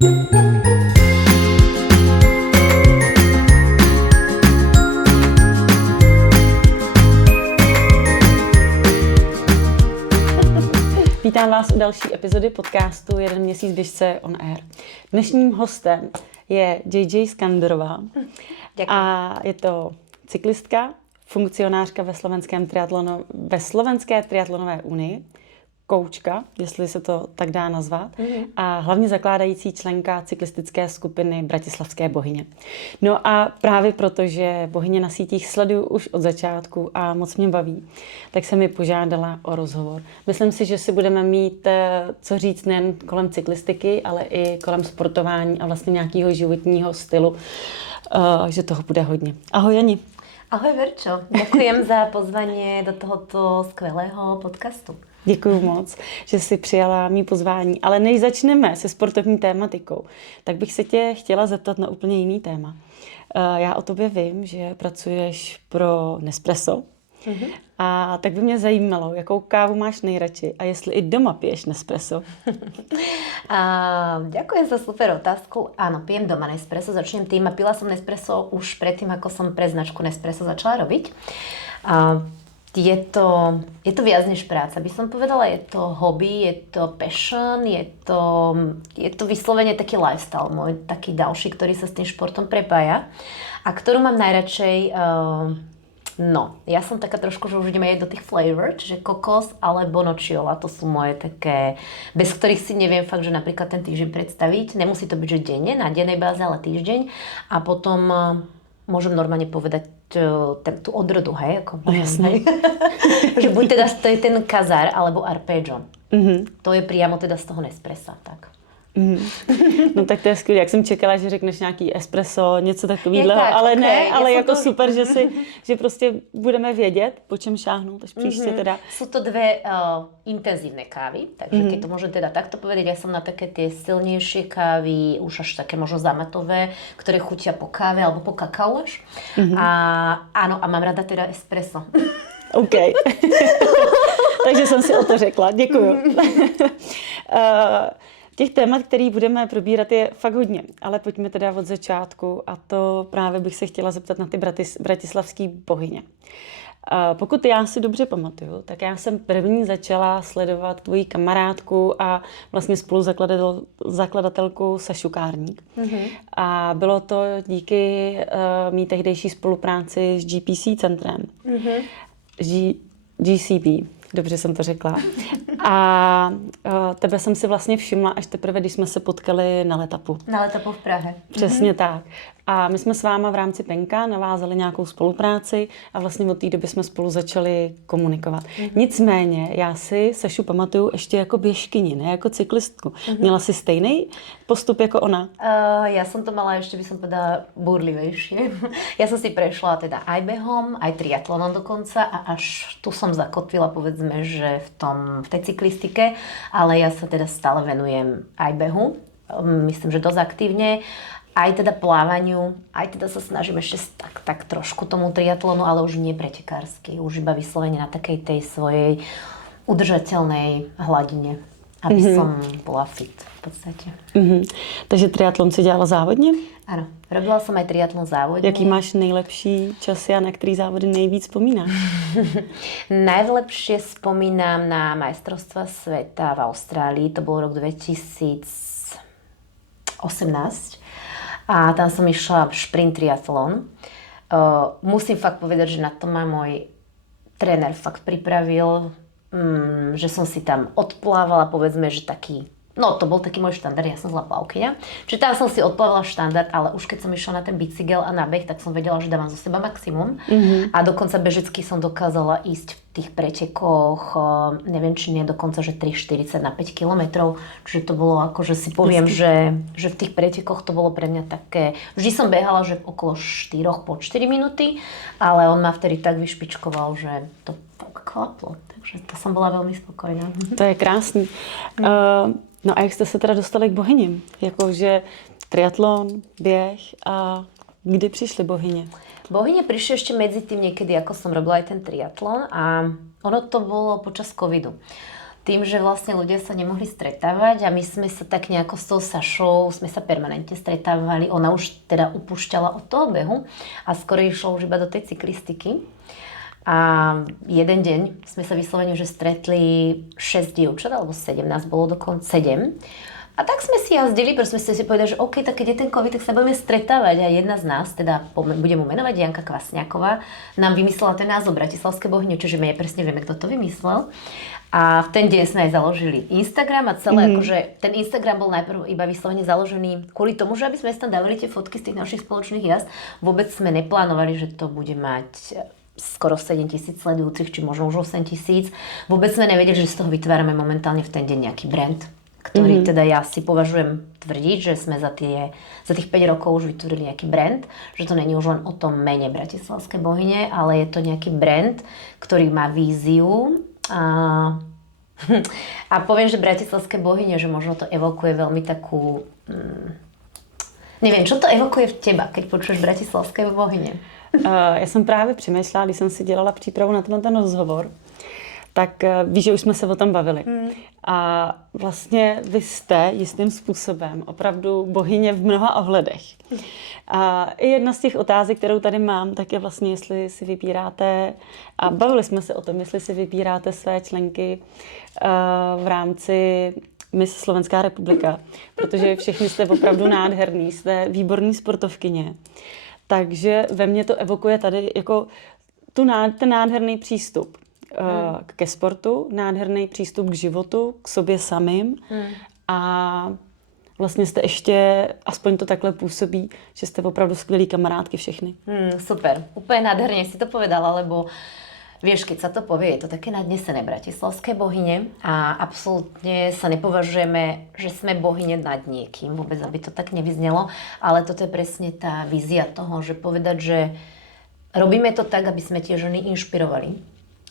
Vítám vás u další epizody podcastu Jeden měsíc běžce on air. Dnešním hostem je JJ Skanderová. Děkuji. A je to cyklistka, funkcionářka ve Slovenské triatlonové unii, koučka, jestli se to tak dá nazvat, a hlavně zakládající členka cyklistické skupiny Bratislavské Bohyně. No a právě proto, že Bohyně na sítích sleduju už od začátku a moc mě baví, tak jsem mi požádala o rozhovor. Myslím si, že si budeme mít co říct nejen kolem cyklistiky, ale i kolem sportování a vlastně nějakého životního stylu, že toho bude hodně. Ahoj Jani. Ahoj Verčo, ďakujem za pozvanie do tohoto skvělého podcastu. Děkuju moc, že jsi přijala mý pozvání. Ale než začneme se sportovní tématikou, tak bych se tě chtěla zeptat na úplně jiný téma. Já o tobě vím, že pracuješ pro Nespresso. A tak by mě zajímalo, jakou kávu máš nejradši a jestli i doma piješ Nespresso. Ďakujem za super otázku. Áno, pijem doma Nespresso, začnem tým a pila som Nespresso už predtým, ako som pre značku Nespresso začala robiť. Je to viac než práca, by som povedala, je to hobby, je to passion, je to vyslovene taký lifestyle môj, taký ďalší, ktorý sa s tým športom prepája a ktorú mám najradšej. Ja som taká trošku, že už ideme jesť do tých flavor, čiže kokos alebo nočiola, to sú moje také, bez ktorých si neviem fakt, že napríklad ten týždeň predstaviť. Nemusí to byť, že denne, na dennej báze, ale týždeň. A potom môžem normálne povedať tú odrodu, hej? Ako, jasne. Že buď teda to je ten kazár alebo arpeggio. To je priamo teda z toho Nespressa, tak. No tak to je skvělé. Jak jsem čekala, že řekneš nějaký espresso, něco takového, tak, ale okay. ne, ale jako super, že prostě budeme vědět, po čem šáhnout, až příště teda. Sú to dve intenzívne kávy, takže keď to môžem teda takto povedať, ja som na také tie silnejšie kávy, už až také možno zamatové, ktoré chutia po káve alebo po kakao až. A mám rada teda espresso. OK. Takže jsem si o to řekla. Děkuju. Těch témat, který budeme probírat, je fakt hodně, ale pojďme teda od začátku a to právě bych se chtěla zeptat na ty bratislavský Bohyně. Pokud já si dobře pamatuju, tak já jsem první začala sledovat tvoji kamarádku a vlastně spoluzakladatelku Sašu Kárník. A bylo to díky mý tehdejší spolupráci s GPC centrem. GCP. Dobře jsem to řekla. A tebe jsem si vlastně všimla až teprve, když jsme se potkali na Letapu. Na Letapu v Prahe. Přesně tak. A my jsme s váma v rámci Penka navázali nějakou spolupráci a vlastně od té doby jsme spolu začali komunikovat. Nicméně já si Sašu pamatuju ještě jako běžkyni, ne jako cyklistku. Měla si stejný postup jako ona? Ja som to mala ešte, by som povedala, búrlivejšie. Ja som si prešla teda aj behom, aj triatlonom dokonca a až tu som zakotvila, povedzme, že v tej cyklistike, ale ja sa teda stále venujem aj behu. Myslím, že dosť aktívne. Aj teda plávaniu, aj teda sa snažím ešte tak trošku tomu triatlonu, ale už nie pretekársky, už iba vyslovene na takej tej svojej udržateľnej hladine, aby som bola fit v podstate. Takže triatlon si dělala závodně? Áno, robila som aj triatlon závodne. Jaký máš nejlepší časy a na který závody nejvíc vzpomínáš? Najlepšie spomínam na majstrovstvá sveta v Austrálii, to bol rok 2018. A tam som išla šprint triatlon. Musím fakt povedať, že na to ma môj tréner fakt pripravil, že som si tam odplávala, povedzme, že taký, to bol taký môj štandard, ja som zlá plavkyňa. Čiže tam som si odplávala štandard, ale už keď som išla na ten bicykel a na beh, tak som vedela, že dávam zo seba maximum. A dokonca bežecky som dokázala ísť v tých pretekoch, neviem, či nie dokonca, že 3,40 na 5 kilometrov. Čiže to bolo ako, že si poviem, že v tých pretekoch to bolo pre mňa také, vždy som behala, že okolo 4 po 4 minúty, ale on ma vtedy tak vyšpičkoval, že to klaplo. Takže to som bola veľmi spokojná. To je krásný. No a jak jste se teda dostali k Bohyni? Jakože triatlon, běh a kdy přišly Bohyně? Bohyne prišli ešte medzi tým niekedy, ako som robila aj ten triatlon a ono to bolo počas covidu. tým, že vlastne ľudia sa nemohli stretávať a my sme sa tak nejako s tou Sašou, sme sa permanentne stretávali. Ona už teda upúšťala od toho behu a skoro išlo už iba do tej cyklistiky. A jeden deň sme sa vyslovene že stretli 6 dievčat, alebo 7, nás bolo dokonca 7. A tak sme si jazdili, pretože sme si povedali, že OK, tak keď je ten COVID, tak sa budeme stretávať. A jedna z nás, teda budem mu menovať, Janka Kvasňáková, nám vymyslela ten názov Bratislavské bohyne, čiže my presne vieme, kto to vymyslel. A v ten deň sme aj založili Instagram a celé, akože ten Instagram bol najprv iba vyslovene založený kvôli tomu, že aby sme tam dávali tie fotky z tých našich spoločných jazd. Vôbec sme neplánovali, že to bude mať skoro 7 000 sledujúcich, či možno už 8 000. Vôbec sme nevedeli, že z toho vytvárame momentálne v ten deň nejaký brand, ktorý teda ja si považujem tvrdiť, že sme za tých 5 rokov už vytvorili nejaký brand, že to není už len o tom mene Bratislavské bohyne, ale je to nejaký brand, ktorý má víziu a poviem, že Bratislavské bohyne, že možno to evokuje veľmi takú... neviem, čo to evokuje v teba, keď počuješ Bratislavské bohyne? Já jsem právě přemýšlela, když jsem si dělala přípravu na ten rozhovor, tak víš, že už jsme se o tom bavili. A vlastně vy jste jistým způsobem opravdu bohyně v mnoha ohledech. A i jedna z těch otázek, kterou tady mám, tak je vlastně, jestli si vybíráte, a bavili jsme se o tom, jestli si vybíráte své členky v rámci Miss Slovenská republika, protože všichni jste opravdu nádherný, jste výborný sportovkyně. Takže ve mně to evokuje tady jako ten nádherný přístup ke sportu, nádherný přístup k životu, k sobě samým a vlastně jste ještě, aspoň to takhle působí, že jste opravdu skvělý kamarádky všechny. Super, úplne nádherne si to povedala, lebo vieš, keď sa to povie, je to také nadnesené Bratislavské bohyne a absolútne sa nepovažujeme, že sme bohyne nad niekým, vôbec aby to tak nevyznelo, ale toto je presne tá vízia toho, že povedať, že robíme to tak, aby sme tie ženy inšpirovali,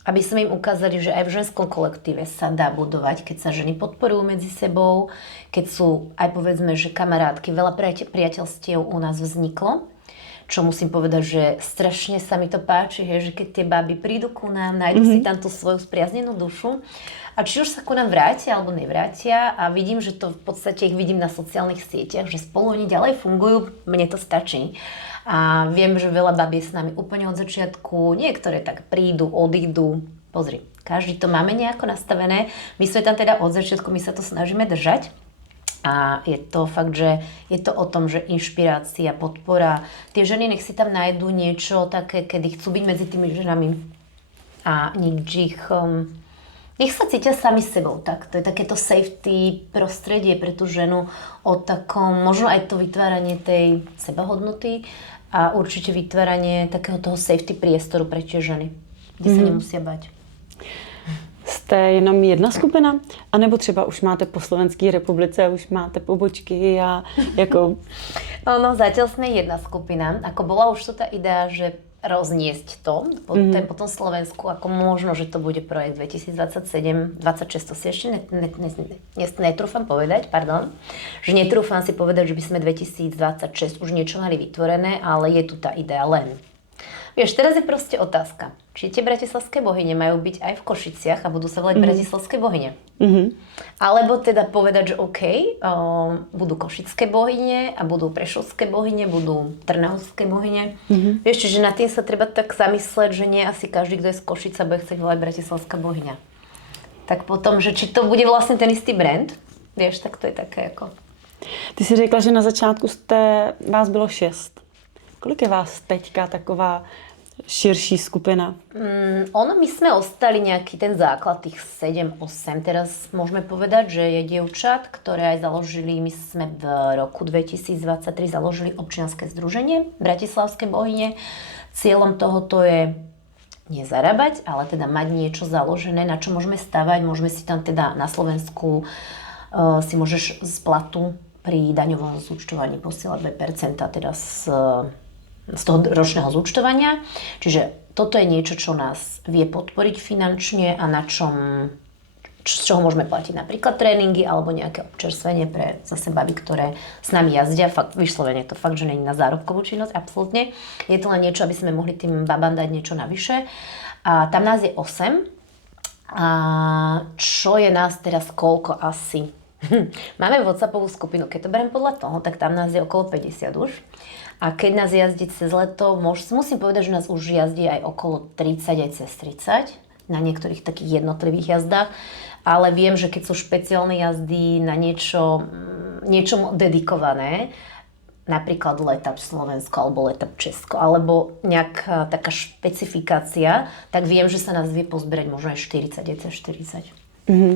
aby sme im ukázali, že aj v ženskom kolektíve sa dá budovať, keď sa ženy podporujú medzi sebou, keď sú aj povedzme, že kamarátky, veľa priateľstiev u nás vzniklo. Čo musím povedať, že strašne sa mi to páči, že keď tie baby prídu ku nám, nájdu si tam tú svoju spriaznenú dušu a či už sa ku nám vrátia alebo nevrátia a vidím, že to v podstate ich vidím na sociálnych sieťach, že spolu oni ďalej fungujú, mne to stačí. A viem, že veľa babí je s nami úplne od začiatku, niektoré tak prídu, odídu. Pozri, každý to máme nejako nastavené, my sme tam teda od začiatku, my sa to snažíme držať. A je to fakt, že je to o tom, že inšpirácia, podpora. Tie ženy nech si tam nájdú niečo také, kedy chcú byť medzi tými ženami. A nech sa cítia sami sebou. Tak. To je takéto safety prostredie pre tú ženu o takom, možno aj to vytváranie tej sebahodnoty a určite vytváranie takého toho safety priestoru pre tie ženy, kde sa nemusia bať. Jste jenom jedna skupina? A nebo třeba už máte po Slovenské republice, už máte pobočky a jako... No, zatiaľ sme jedna skupina. Ako bola už to tá idea, že rozniesť to po tom Slovensku, ako možno, že to bude projekt 2027, 26, to si ešte netrúfam povedať, že netrúfam si povedať, že by sme 2026 už niečo mali vytvorené, ale je tu tá idea len. Vieš, teraz je proste otázka, či tie bratislavské bohyne majú byť aj v Košiciach a budú sa volať bratislavské bohyne. Alebo teda povedať, že OK, budú košické bohyne a budú prešovské bohyne, budú trnavské bohyne. Vieš, čiže na tým sa treba tak zamysleť, že nie asi každý, kto je z Košica, bude chcieť volať bratislavská bohyňa. Tak potom, že či to bude vlastne ten istý brand, vieš, tak to je také ako... Ty si řekla, že na začátku vás bylo 6. Kolik je vás teďka taková širší skupina? My sme ostali nejaký ten základ, tých 7-8. Teraz môžeme povedať, že je dievčat, ktoré aj založili, my sme v roku 2023 založili občianske združenie Bratislavské bohyne. Cieľom tohoto je nezarábať, ale teda mať niečo založené, na čo môžeme stavať. Môžeme si tam teda na Slovensku si môžeš z platu pri daňovom zúčtovaní posielať 2%, teda z toho ročného zúčtovania. Čiže toto je niečo, čo nás vie podporiť finančne a z čoho môžeme platiť napríklad tréningy alebo nejaké občerstvenie pre zase baby, ktoré s nami jazdia. Fakt, vyslovene to fakt, že nie je na zárobkovú činnosť, absolútne. Je to len niečo, aby sme mohli tým babám dať niečo navyše. A tam nás je 8 A čo je nás teraz koľko asi? Máme WhatsAppovú skupinu, keď to beriem podľa toho, tak tam nás je okolo 50 už. A keď nás jazdí cez leto, musím povedať, že nás už jazdí aj okolo 30, aj cez 30 na niektorých takých jednotlivých jazdách. Ale viem, že keď sú špeciálne jazdy na niečo dedikované, napríklad Letap Slovensko alebo Letap Česko, alebo nejaká taká špecifikácia, tak viem, že sa nás vie pozbierať možno aj 40, aj cez 40. Mm-hmm.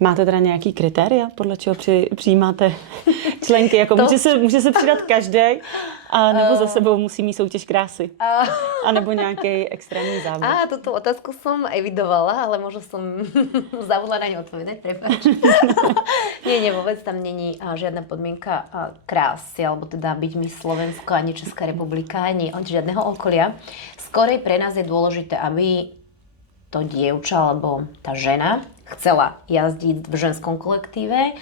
Máte teda nějaký kritéria, podle čeho přijímáte členky? Jako může se přidat každý, a nebo za sebou musí mít soutěž krásy? A nebo nějaký extrémní závod? Túto otázku som evidovala, ale možno som zabudla na ňu odpovedať, prepáč. Nie, vôbec tam není žiadna podmienka krásy, alebo teda byť mi Slovensko, ani Česká republika, ani od žiadneho okolia. Skorej pre nás je dôležité, aby to dievča alebo tá žena chcela jazdiť v ženskom kolektíve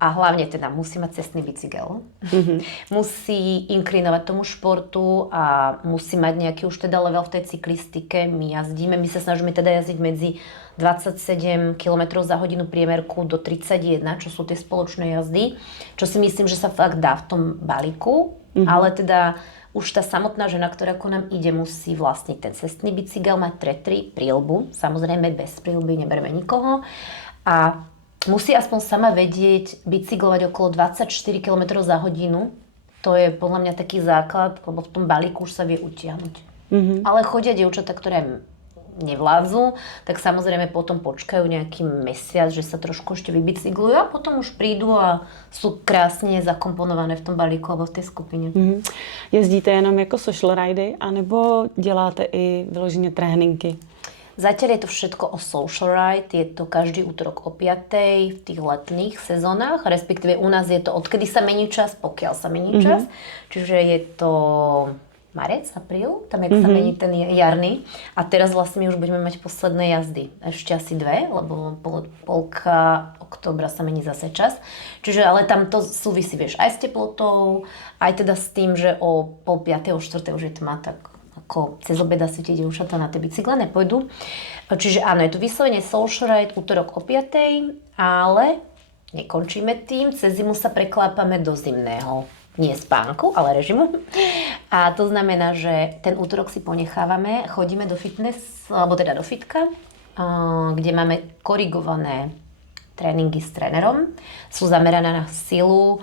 a hlavne teda musí mať cestný bicykel. Mm-hmm. Musí inklinovať tomu športu a musí mať nejaký už teda level v tej cyklistike. My sa snažíme teda jazdiť medzi 27 km za hodinu priemerku do 31, čo sú tie spoločné jazdy, čo si myslím, že sa fakt dá v tom balíku, ale teda už tá samotná žena, ktorá ku nám ide, musí vlastniť ten cestný bicykel, mať príľbu, samozrejme bez príľby nebereme nikoho a musí aspoň sama vedieť bicyklovať okolo 24 km za hodinu. To je podľa mňa taký základ, lebo v tom balíku už sa vie utiahnuť. Mm-hmm. Ale chodia dievčatá, ktoré nevládzu, tak samozrejme potom počkajú nejaký mesiac, že sa trošku ešte vybicyklujú a potom už prídu a sú krásne zakomponované v tom balíku alebo v tej skupine. Mm-hmm. Jezdíte jenom jako social ridy, anebo děláte i vyloženě tréninky? Zatiaľ je to všetko o social ride, je to každý útorok o 5:00 v tých letných sezónach, respektíve u nás je to odkedy sa mení čas, pokiaľ sa mení čas. Čiže je to marec, apríl, tam jak sa mení ten jarný. A teraz vlastne my už budeme mať posledné jazdy. Ešte asi 2, lebo polka októbra sa mení zase čas. Čiže ale tam to súvisí, vieš, aj s teplotou, aj teda s tým, že o 3:30, o 4:00 už je tma, tak ako cez obed asi tie dievčatá na tie bicykle nepôjdu. Čiže áno, je to vyslovene social ride, útorok o 5:00, ale nekončíme tým, cez zimu sa preklápame do zimného. Nie spánku, ale režimu. A to znamená, že ten útorok si ponechávame, chodíme do fitness, alebo teda do fitka, kde máme korigované tréningy s trénerom. Sú zamerané na silu,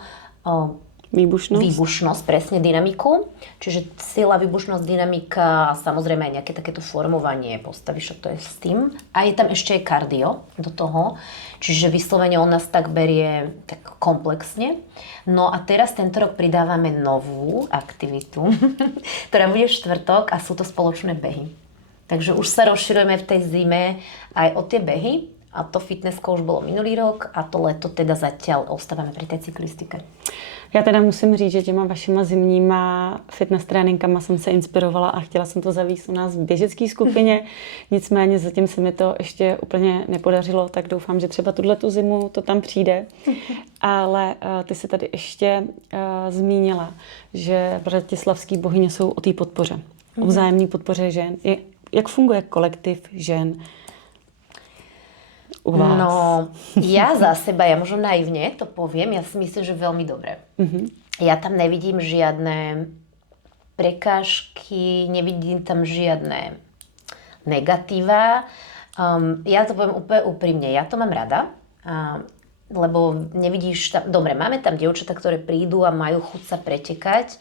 výbušnosť, presne dynamiku. Čiže sila, výbušnosť, dynamika a samozrejme aj nejaké takéto formovanie postavy, čo to je s tým. A je tam ešte aj kardio do toho. Čiže vyslovene on nás tak berie tak komplexne. No a teraz tento rok pridávame novú aktivitu, ktorá bude v štvrtok a sú to spoločné behy. Takže už sa rozširujeme v tej zime aj o tie behy. A to fitnessko už bolo minulý rok a to leto teda zatiaľ ostávame pri tej cyklistike. Já teda musím říct, že těma vašima zimníma fitness tréninkama jsem se inspirovala a chtěla jsem to zavést u nás v běžecké skupině. Nicméně zatím se mi to ještě úplně nepodařilo, tak doufám, že třeba tu zimu to tam přijde. Ale ty si tady ještě zmínila, že bratislavský bohyně jsou o té podpoře, o vzájemné podpoře žen. Jak funguje kolektiv žen u vás? No, ja za seba, ja možno naivne to poviem, ja si myslím, že veľmi dobre. Ja tam nevidím žiadne prekážky, nevidím tam žiadne negatíva. Ja to poviem úplne úprimne, ja to mám rada, lebo nevidíš tam, dobre, máme tam dievčatá, ktoré prídu a majú chuť sa pretekať,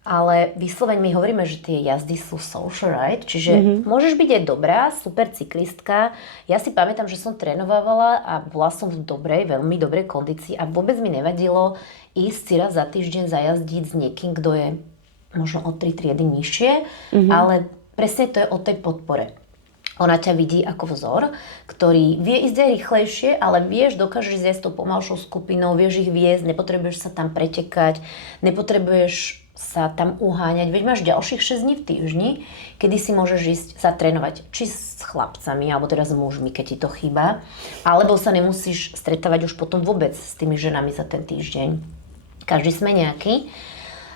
ale vyslovene my hovoríme, že tie jazdy sú social ride, čiže môžeš byť aj dobrá, super cyklistka. Ja si pamätám, že som trénovala a bola som v veľmi dobrej kondícii a vôbec mi nevadilo ísť si raz za týždeň zajazdiť s niekým, kto je možno o 3 triedy nižšie, ale presne to je o tej podpore. Ona ťa vidí ako vzor, ktorý vie ísť aj rýchlejšie, ale dokážeš ísť aj s tou pomalšou skupinou, vieš ich viesť, nepotrebuješ sa tam pretekať, nepotrebuješ sa tam uháňať, veď máš ďalších 6 dní v týždni, kedy si môžeš ísť zatrénovať, či s chlapcami, alebo teda s mužmi, keď ti to chýba, alebo sa nemusíš stretávať už potom vôbec s tými ženami za ten týždeň. Každý sme nejaký.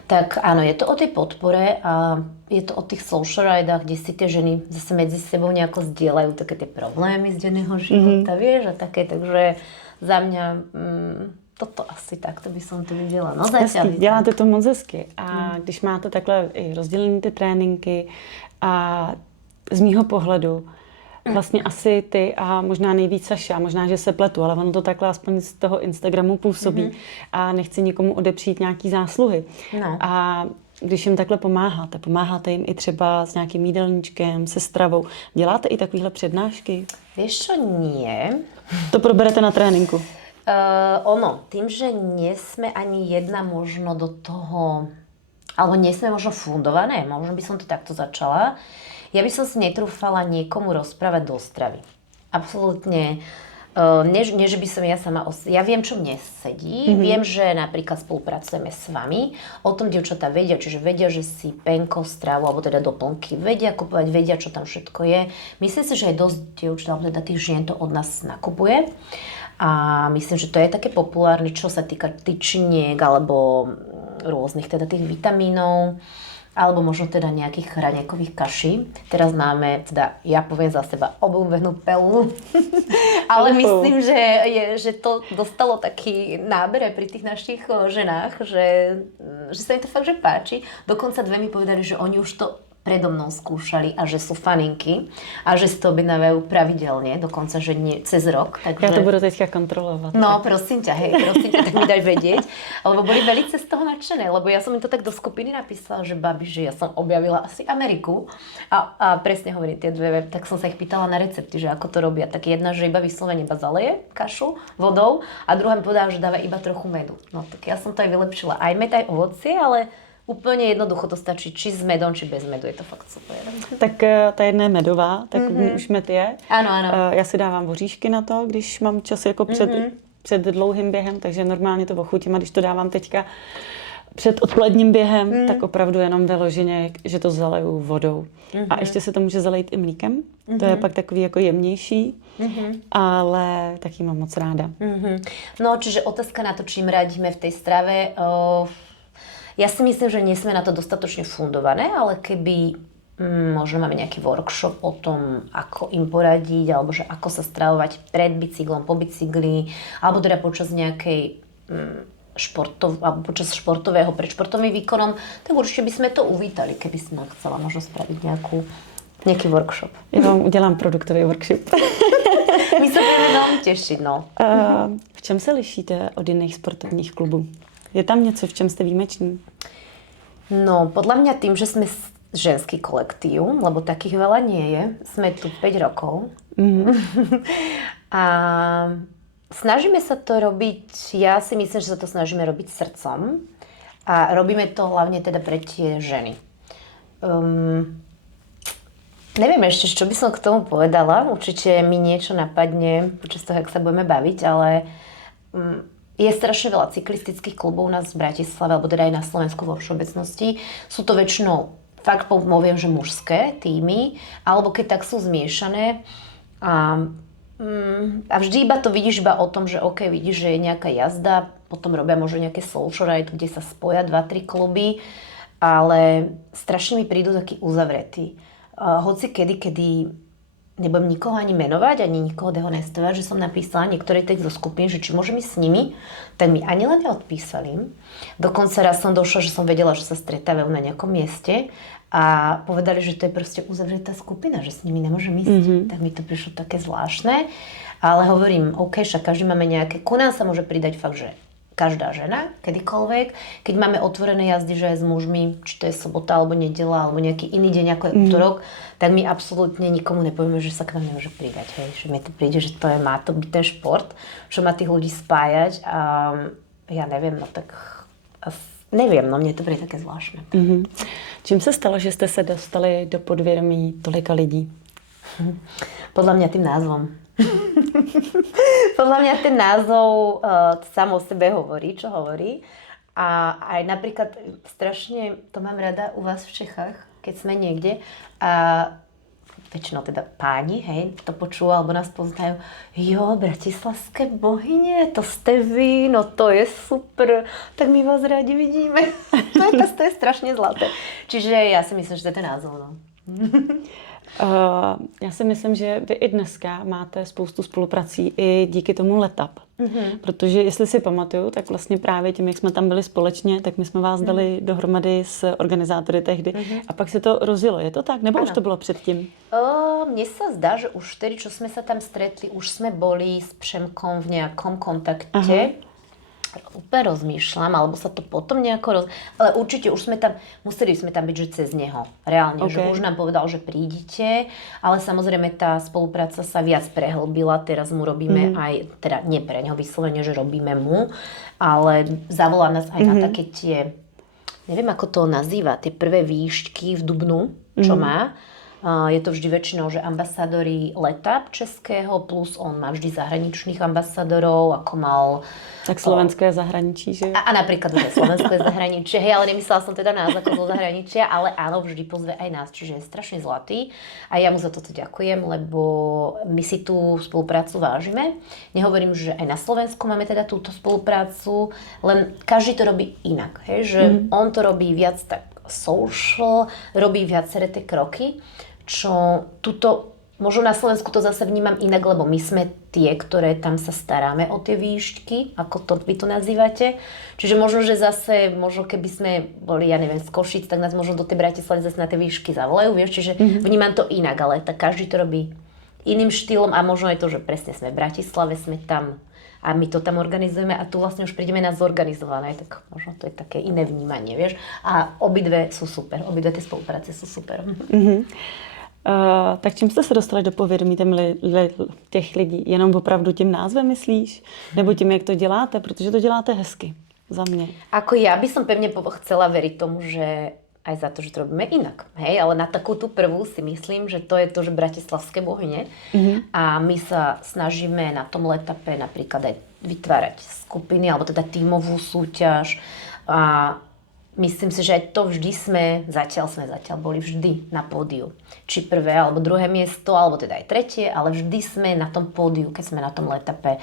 Tak áno, je to o tej podpore a je to o tých social ridách, kde si tie ženy zase medzi sebou nejako zdieľajú také tie problémy z denného života, vieš, a také, takže za mňa toto asi takto by som to viděla. No zatiaľ. Děláte to moc hezky. A když máte takhle i rozdělené ty tréninky a z mýho pohledu vlastně asi ty a možná nejvíc Saša, možná, že se pletu, ale ono to takhle aspoň z toho Instagramu působí a nechci nikomu odepřít nějaký zásluhy. No. A když jim takhle pomáháte jim i třeba s nějakým jídelníčkem, se stravou. Děláte i takovéhle přednášky? Vieš čo, nie. To proberete na tréninku? Tým, že nie sme ani jedna možno do toho, alebo nie sme možno fundované, možno by som to takto začala, ja by som si netrúfala niekomu rozprávať do stravy. Absolútne. Nie, že by som ja sama... Ja viem, čo mne sedí. Viem, že napríklad spolupracujeme s vami. O tom dievčatá vedia, čiže vedia, že si penko, stravu, alebo teda doplnky vedia kupovať, vedia, čo tam všetko je. Myslím si, že aj dosť dievčat, alebo teda tých žien to od nás nakupuje. A myslím, že to je také populárne, čo sa týka tyčiniek, alebo rôznych teda tých vitamínov. Alebo možno teda nejakých hraniekových kaší. Teraz máme, teda ja poviem za seba, obľúbenú pelnu. Ale myslím, že to dostalo taký nábere pri tých našich ženách, že sa im to fakt že páči. Dokonca dve mi povedali, že oni už to predo mnou skúšali a že sú faninky a že si to objednávajú pravidelne, dokonca, že nie cez rok. Takže... Ja to budu teďka kontrolovať. No, prosím ťa, tak mi daj vedieť. Lebo boli veľmi z toho nadšené, lebo ja som im to tak do skupiny napísala, že babi, že ja som objavila asi Ameriku a presne hovorím tie dve, tak som sa ich pýtala na recepty, že ako to robia. Tak jedna, že iba vyslovene zaleje kašu vodou a druhá mi povedala, že dáva iba trochu medu. No tak ja som to aj vylepšila. Aj med, aj ovocie, ale úplně jednoducho to stačí, či s medom, či bez medu, je to fakt super. Tak ta jedna je medová, tak už med je. Ano, ano. Já si dávám voříšky na to, když mám čas jako před dlouhým během, takže normálně to ochutím a když to dávám teďka před odpoledním během, tak opravdu jenom vyloženě, že to zaleju vodou. A ještě se to může zalejt i mlíkem, to je pak takový jako jemnější, ale taky mám moc ráda. No, čiže otázka na to, čím radíme v tej strave. Ja si myslím, že nie sme na to dostatočne fundované, ale keby možno máme nejaký workshop o tom, ako im poradiť, alebo že ako sa stravovať pred bicyklom, po bicykli, alebo teda počas nejakej alebo počas športového, pred športovým výkonom, tak určite by sme to uvítali, keby si nám chcela možno spraviť nejaký workshop. Ja vám udělám produktový workshop. My sa budeme veľmi tešiť, no. V čem se lišíte od jiných sportovních klubů? Je tam něco, v čem jste výjimeční? No, podľa mňa tým, že sme ženský kolektív, lebo takých veľa nie je, sme tu 5 rokov. A snažíme sa to robiť, ja si myslím, že sa to snažíme robiť srdcom a robíme to hlavne teda pre tie ženy. Neviem ešte, čo by som k tomu povedala, určite mi niečo napadne počas toho, jak sa budeme baviť, ale je strašne veľa cyklistických klubov u nás v Bratislave, alebo teda aj na Slovensku vo všeobecnosti. Sú to väčšinou, fakt poviem, že mužské týmy, alebo keď tak sú zmiešané. A vždy iba to vidíš iba o tom, že OK, vidíš, že je nejaká jazda, potom robia možno nejaké social ride, kde sa spoja 2-3 kluby, ale strašne mi prídu takí uzavretí. Hoci kedy nebudem nikoho ani menovať, ani nikoho dehonestovať, že som napísala niektoré zo skupín, že či môžem ísť s nimi, tak mi ani len neodpísali. Dokonca raz som došla, že som vedela, že sa stretávajú na nejakom mieste a povedali, že to je proste uzavretá skupina, že s nimi nemôžem ísť. Tak mi to prišlo také zvláštne. Ale hovorím, OK, však každý máme nejaké, ku nám sa môže pridať fakt, že každá žena, kedykoľvek. Keď máme otvorené jazdy, že aj s mužmi, či to je sobota, alebo nedeľa, alebo nejaký iný deň, ako je útorok, tak my absolútne nikomu nepovieme, že sa k nám nemôže pridať. Hej. Že mi to príde, že to má to byť ten šport, čo má tých ľudí spájať. A ja neviem, no tak... Neviem, no mne to príde také zvláštne. Čím se stalo, že jste se dostali do podvědomí tolika lidí? Podľa mňa tým názvom. Podľa mňa ten názov sám o sebe hovorí, čo hovorí. A aj napríklad strašne to mám rada u vás v Čechách, keď sme niekde. A väčšinou teda páni, hej, to počúva, alebo nás poznajú. Jo, bratislavské bohyne, to ste vy, no to je super, tak my vás rádi vidíme. To je strašne zlaté. Čiže ja si myslím, že to je ten názov, no. Já si myslím, že vy i dneska máte spoustu spoluprací i díky tomu Letup. Protože jestli si pamatuju, tak vlastně právě tím, jak jsme tam byli společně, tak my jsme vás dali dohromady s organizátory tehdy a pak se to rozjelo. Je to tak? Nebo už to bylo předtím? Mne sa zdá, že už vtedy, čo sme sa tam stretli, už sme boli s Přemkom v nejakom kontakte. Úplne rozmýšľam, alebo sa to potom nejako Ale určite už museli sme tam byť, že cez neho. Reálne, že už nám povedal, že prídite, ale samozrejme tá spolupráca sa viac prehlbila. Teraz mu robíme aj, teda nie pre neho vyslovene, že robíme mu, ale zavolá nás aj na také tie, neviem ako to nazýva, tie prvé výšťky v Dubnu, čo má. Je to vždy väčšinou, že ambasádori Letup českého, plus on má vždy zahraničných ambasádorov, ako mal... Tak slovenské zahraničí, že? A napríklad už slovenské zahraničie, hej, ale nemyslela som teda nás ako zo zahraničia, ale áno, vždy pozve aj nás, čiže je strašne zlatý. A ja mu za toto ďakujem, lebo my si tú spoluprácu vážime. Nehovorím, že aj na Slovensku máme teda túto spoluprácu, len každý to robí inak, hej, že on to robí viac tak social, robí viaceré tie kroky, čo tuto, možno na Slovensku to zase vnímam inak, lebo my sme tie, ktoré tam sa staráme o tie výšťky, ako to vy to nazývate. Čiže možno, že zase, možno keby sme boli, ja neviem, z Košíc, tak nás možno do tej Bratislavy zase na tie výšky zavolajú, vieš, čiže vnímam to inak, ale tak každý to robí iným štýlom a možno je to, že presne sme v Bratislave, sme tam a my to tam organizujeme a tu vlastne už prídeme na zorganizované, tak možno to je také iné vnímanie, vieš. A obidve sú super, obidve tie spolupráce sú super. Tak čím jste se dostali do povědomí těch lidí? Jenom opravdu tím názvem myslíš? Nebo tím, jak to děláte? Protože to děláte hezky, za mě. Ako ja by som pevne chcela veriť tomu, že aj za to, že to robíme inak. Hej, ale na takú tú prvú si myslím, že to je to, že bratislavské bohyne. A my sa snažíme na tom Letupe napríklad aj vytvárať skupiny, alebo teda tímovú súťaž. A myslím si, že aj to vždy sme zatiaľ boli vždy na pódiu. Či prvé, alebo druhé miesto, alebo teda aj tretie, ale vždy sme na tom pódiu, keď sme na tom Letupe.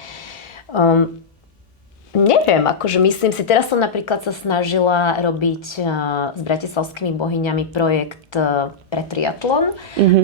Neviem, akože myslím si, teraz som napríklad sa snažila robiť s bratislavskými bohyňami projekt pre triatlon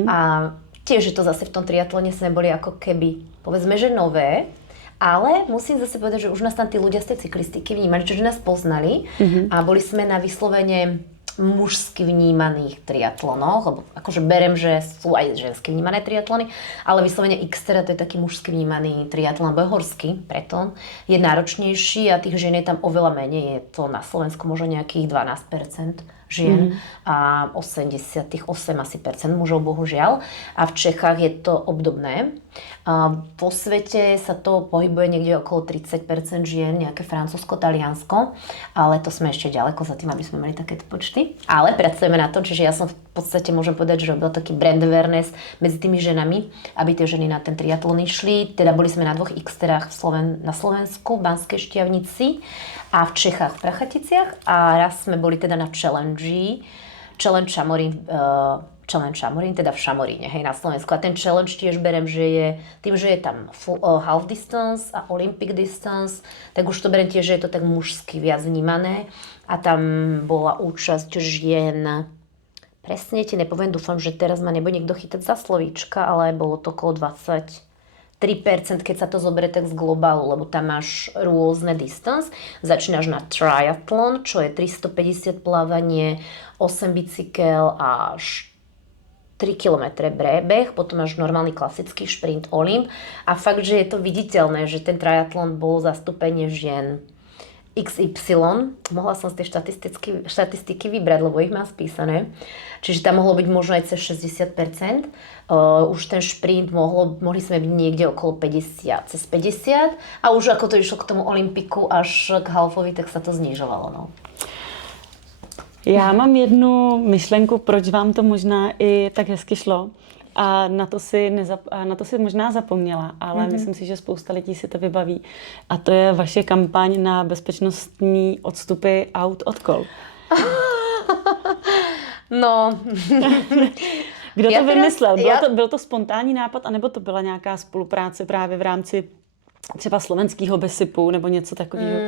a tiež je to zase v tom triatlone sme boli ako keby, povedzme, že nové, ale musím zase povedať, že už nás tam tí ľudia z tej cyklistiky vnímali, čiže nás poznali a boli sme na vyslovene mužsky vnímaných triatlonoch, lebo akože berem, že sú aj žensky vnímané triatlony, ale vyslovene Xterra to je taký mužsky vnímaný triatlon, bo je horský, preto je náročnejší a tých žien je tam oveľa menej, je to na Slovensku možno nejakých 12% žien a 88% asi percent mužov, bohužiaľ. A v Čechách je to obdobné. Po svete sa to pohybuje niekde okolo 30% žien, nejaké Francúzsko, Taliansko, ale to sme ešte ďaleko za tým, aby sme mali takéto počty. Ale pracujeme na tom, čiže ja som v podstate, môžem povedať, že robil taký brand awareness medzi tými ženami, aby tie ženy na ten triatlon išli. Teda boli sme na 2 Xterách na Slovensku, v Banskej Štiavnici a v Čechách v Prachaticiach a raz sme boli teda na Challenge Šamorín, teda v Šamoríne, hej, na Slovensku. A ten challenge tiež berem, že je tým, že je tam half distance a Olympic distance, tak už to berem tiež, že je to tak mužsky viac vnímané. A tam bola účasť žien, presne ti nepoviem, dúfam, že teraz ma nebude niekto chytať za slovíčka, ale bolo to okolo 23%, keď sa to zoberie tak z globálu, lebo tam máš rôzne distance. Začínaš na triatlon, čo je 350 plávanie, 8 bicykel a 3 km beh, potom máš normálny klasický šprint Olymp a fakt, že je to viditeľné, že ten triatlon bol zastúpenie žien XY. Mohla som z tej štatistiky vybrať, lebo ich mám spísané. Čiže tam mohlo byť možno aj cez 60%. Už ten šprint mohli sme byť niekde okolo 50, cez 50 a už ako to išlo k tomu olympiku až k halfovi, tak sa to znižovalo. No. Já mám jednu myšlenku, proč vám to možná i tak hezky šlo. A na to si možná zapomněla, ale myslím si, že spousta lidí si to vybaví. A to je vaše kampaň na bezpečnostní odstupy aut od kol. No, Kdo to vymyslel? Byl to spontánní nápad, anebo to byla nějaká spolupráce právě v rámci třeba slovenského BESIPu nebo něco takového?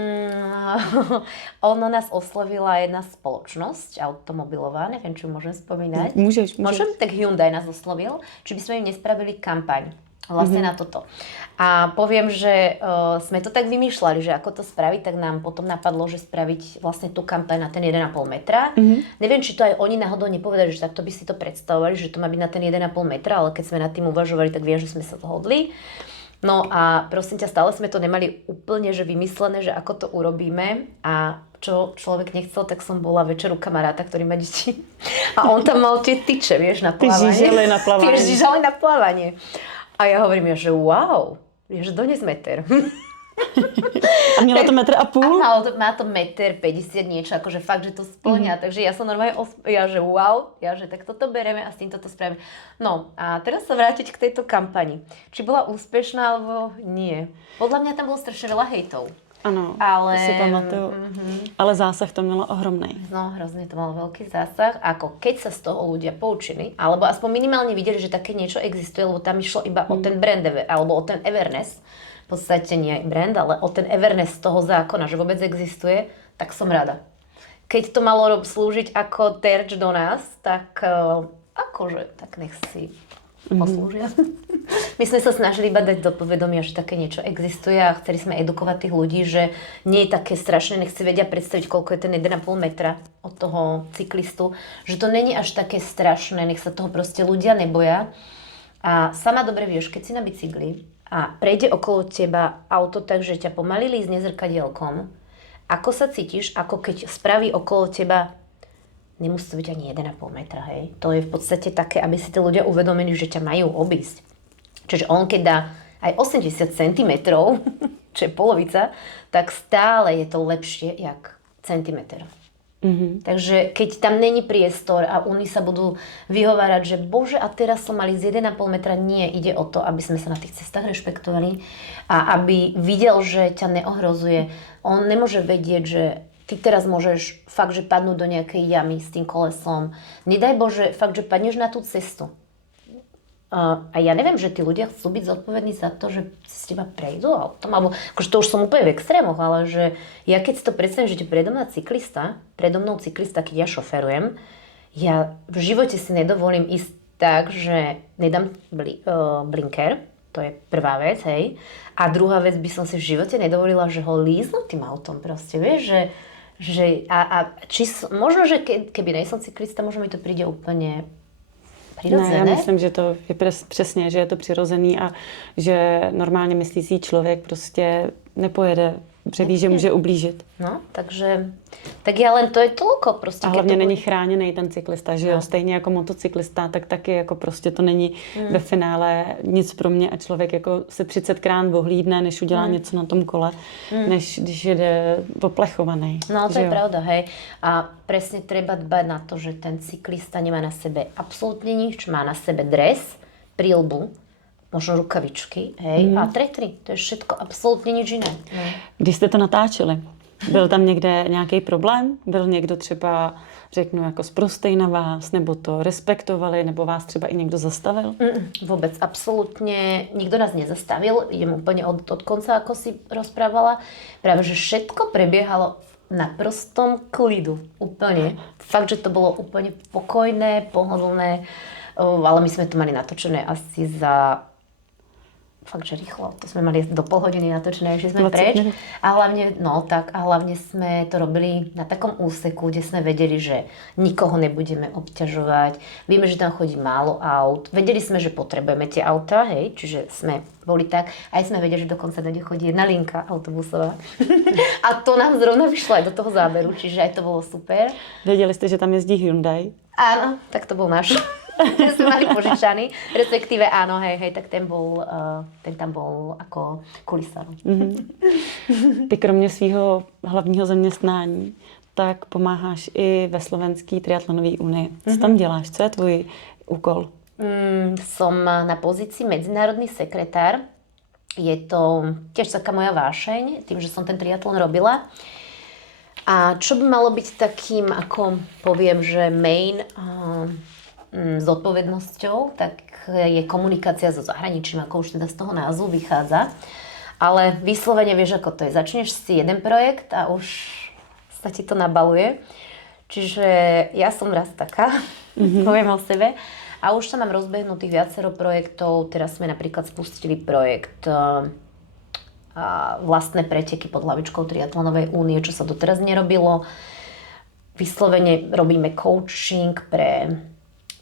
Ono nás oslovila jedna spoločnosť automobilová, neviem, či môžem spomínať. Môžeš. Môžem? Tak Hyundai nás oslovil, či by sme im nespravili kampaň vlastne na toto. A poviem, že sme to tak vymýšľali, že ako to spraviť, tak nám potom napadlo, že spraviť vlastne tú kampaň na ten 1,5 metra. Neviem, či to aj oni náhodou nepovedali, že takto by si to predstavovali, že to má byť na ten 1,5 metra, ale keď sme nad tým uvažovali, tak viem, že sme sa zhodli. No a prosím ťa, stále sme to nemali úplne že vymyslené, že ako to urobíme a čo človek nechcel, tak som bola večer u kamaráta, ktorý má deti a on tam mal tie tyče, vieš, na plávanie. Tie žižali na plávanie. A ja hovorím, že wow, že dones meter. A mělo to 1,5 metra? Má to 1,50 m niečo, akože fakt, že to splňa. Takže ja som normálne, že wow, že tak toto bereme a s týmto to spravíme. No a teraz sa vrátiť k tejto kampani. Či bola úspešná, alebo nie. Podľa mňa tam bolo strašne veľa hejtov. Ano, to si pamatuju. Ale zásah to mělo ohromnej. No, hrozne to malo veľký zásah. Ako keď sa z toho ľudia poučili, alebo aspoň minimálne videli, že také niečo existuje, lebo tam išlo iba o ten brand, alebo o ten awareness. V podstate nie brand, ale o ten awareness toho zákona, že vôbec existuje, tak som rada. Keď to malo slúžiť ako terč do nás, tak akože, tak nech si poslúžia. My sme sa snažili iba dať do povedomia, že také niečo existuje a chceli sme edukovať tých ľudí, že nie je také strašné, nech si vedia predstaviť, koľko je ten 1,5 metra od toho cyklistu, že to není až také strašné, nech sa toho proste ľudia neboja. A sama dobre vieš, keď si na bicykli a prejde okolo teba auto tak, že ťa pomaly lízne zrkadielkom, ako sa cítiš, ako keď spraví okolo teba, nemusí to byť ani 1,5 metra, hej. To je v podstate také, aby si tí ľudia uvedomili, že ťa majú obísť. Čiže on keď dá aj 80 cm, čo je polovica, tak stále je to lepšie, jak centimeter. Takže keď tam není priestor a oni sa budú vyhovárať, že bože, a teraz som mali z 1,5 metra, nie, ide o to, aby sme sa na tých cestách rešpektovali a aby videl, že ťa neohrozuje. On nemôže vedieť, že ty teraz môžeš fakt, že padnúť do nejakej jamy s tým kolesom. Nedaj Bože, fakt, že padneš na tú cestu. A ja neviem, že tí ľudia chcú byť zodpovední za to, že z teba prejdú autom, alebo akože to už som úplne v extrémoch, ale že ja keď si to predstavím, že ti predo mnou cyklista, keď ja šoferujem, ja v živote si nedovolím ísť tak, že nedám blinker, to je prvá vec, hej, a druhá vec by som si v živote nedovolila, že ho líznu tým autom proste, vieš, možno, že keby nejsom cyklista, možno mi to príde úplne prirodzené. Ne, já myslím, že to je přesně, že je to přirozený a že normálně myslící člověk prostě nepojede, že ví, že může ublížit. No, takže tak ja len to je toľko prostě. A hlavně není chráněný ten cyklista, že jo, stejně jako motocyklista, tak taky jako prostě to není ve finále nic pro mě a člověk jako se 30krát ohlídne, než udělá něco na tom kole, než když jede poplechovaný. No, to je pravda, hej. A presne treba dbať na to, že ten cyklista nemá na sebe absolútne nič, má na sebe dres, príľbu, možno rukavičky, hej, a tretry. To je všetko absolútne nič iné. No. Když jste to natáčeli, byl tam někde nějaký problém? Byl někdo třeba, řeknu, jako sprostej na vás, nebo to respektovali, nebo vás třeba i někdo zastavil? Vôbec, absolútne nikto nás nezastavil. Idem úplne od konca, ako si rozprávala. Práve, že všetko prebiehalo v naprostom klidu. Úplne. Fakt, že to bolo úplne pokojné, pohodlné, ale my sme to mali natočené asi za fakt, že rýchlo. To sme mali do pol hodiny natočené, že sme preč. A hlavne sme to robili na takom úseku, kde sme vedeli, že nikoho nebudeme obťažovať. Vieme, že tam chodí málo aut. Vedeli sme, že potrebujeme tie autá, hej, čiže sme boli tak. Aj sme vedeli, že dokonca do chodí jedna linka autobusová. A to nám zrovna vyšlo aj do toho záberu, čiže aj to bolo super. Vedeli ste, že tam jezdí Hyundai? Áno, tak to bol náš. Ten sme mali požičaný, respektíve áno, hej, tak ten tam bol ako kulisa. Ty kromě svého hlavního zaměstnání, tak pomáháš i ve Slovenský triatlonové unii. Co tam děláš? Co je tvůj úkol? Som na pozícii medzinárodný sekretár. Je to tiež taká moja vášeň, tým, že som ten triatlon robila. A čo by malo byť takým, ako poviem, že main zodpovednosťou, tak je komunikácia so zahraničím, ako už teda z toho názvu vychádza. Ale vyslovene vieš, ako to je. Začneš si jeden projekt a už sa ti to nabaluje. Čiže ja som raz taká, poviem o sebe. A už sa mám rozbehnutých viacero projektov. Teraz sme napríklad spustili projekt vlastné preteky pod hlavičkou Triatlonovej únie, čo sa doteraz nerobilo. Vyslovene robíme coaching pre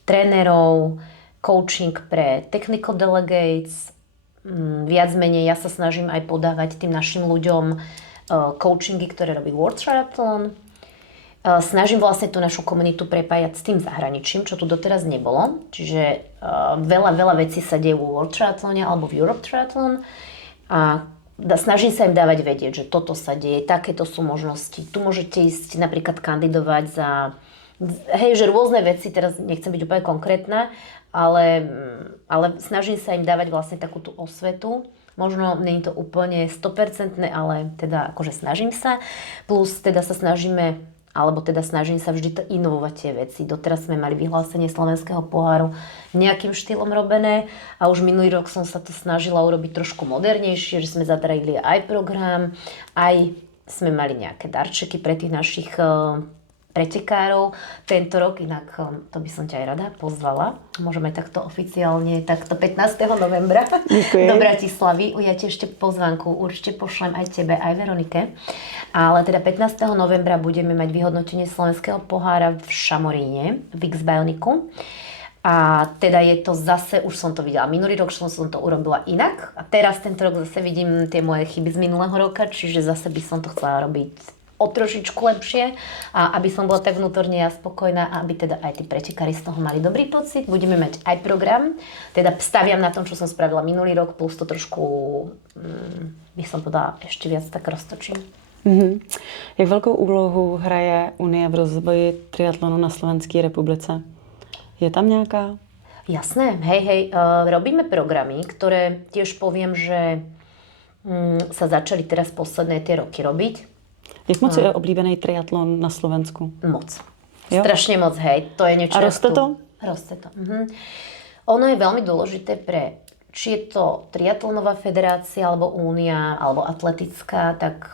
trénerov, coaching pre technical delegates. Viac menej ja sa snažím aj podávať tým našim ľuďom coachingy, ktoré robí World Triathlon. Snažím vlastne tú našu komunitu prepájať s tým zahraničím, čo tu doteraz nebolo. Čiže veľa vecí sa deje vo World Triathlone alebo v Europe Triathlon. A snažím sa im dávať vedieť, že toto sa deje, takéto sú možnosti. Tu môžete ísť napríklad kandidovať za... Hej, že rôzne veci, teraz nechcem byť úplne konkrétna, ale snažím sa im dávať vlastne takú tú osvetu. Možno nie je to úplne 100%, ale teda akože snažím sa. Plus teda sa snažíme, alebo teda snažím sa vždy inovovať tie veci. Doteraz sme mali vyhlásenie Slovenského poháru nejakým štýlom robené a už minulý rok som sa to snažila urobiť trošku modernejšie, že sme zatrajili aj program, aj sme mali nejaké darčeky pre tých našich pretekárov. Tento rok, inak to by som ťa aj rada pozvala. Môžeme takto oficiálne, takto 15. novembra Ďakujem. do Bratislavy. Ja ti ešte pozvánku určite pošlem aj tebe, aj Veronike. Ale teda 15. novembra budeme mať vyhodnotenie Slovenského pohára v Šamoríne, v X-Bioniku. A teda je to zase, už som to videla minulý rok, som to urobila inak. A teraz tento rok zase vidím tie moje chyby z minulého roka, čiže zase by som to chcela robiť o trošičku lepšie a aby som bola tak vnútorne ja spokojná a aby teda aj tí pretekári z toho mali dobrý pocit. Budeme mať aj program, teda staviam na tom, čo som spravila minulý rok, plus to trošku, by som povedala, ešte viac tak roztočím. Jak velkou úlohu hraje Unie v rozvoji triatlonu na Slovenskej republice? Je tam nějaká? Jasné, hej, robíme programy, ktoré tiež poviem, že sa začali teraz posledné tie roky robiť. Jak moc je oblíbený triatlon na Slovensku? Moc. Jo? Strašne moc, hej. To je niečo... A roste to? Roste to. Ono je veľmi dôležité pre, či je to triatlonová federácia, alebo únia, alebo atletická, tak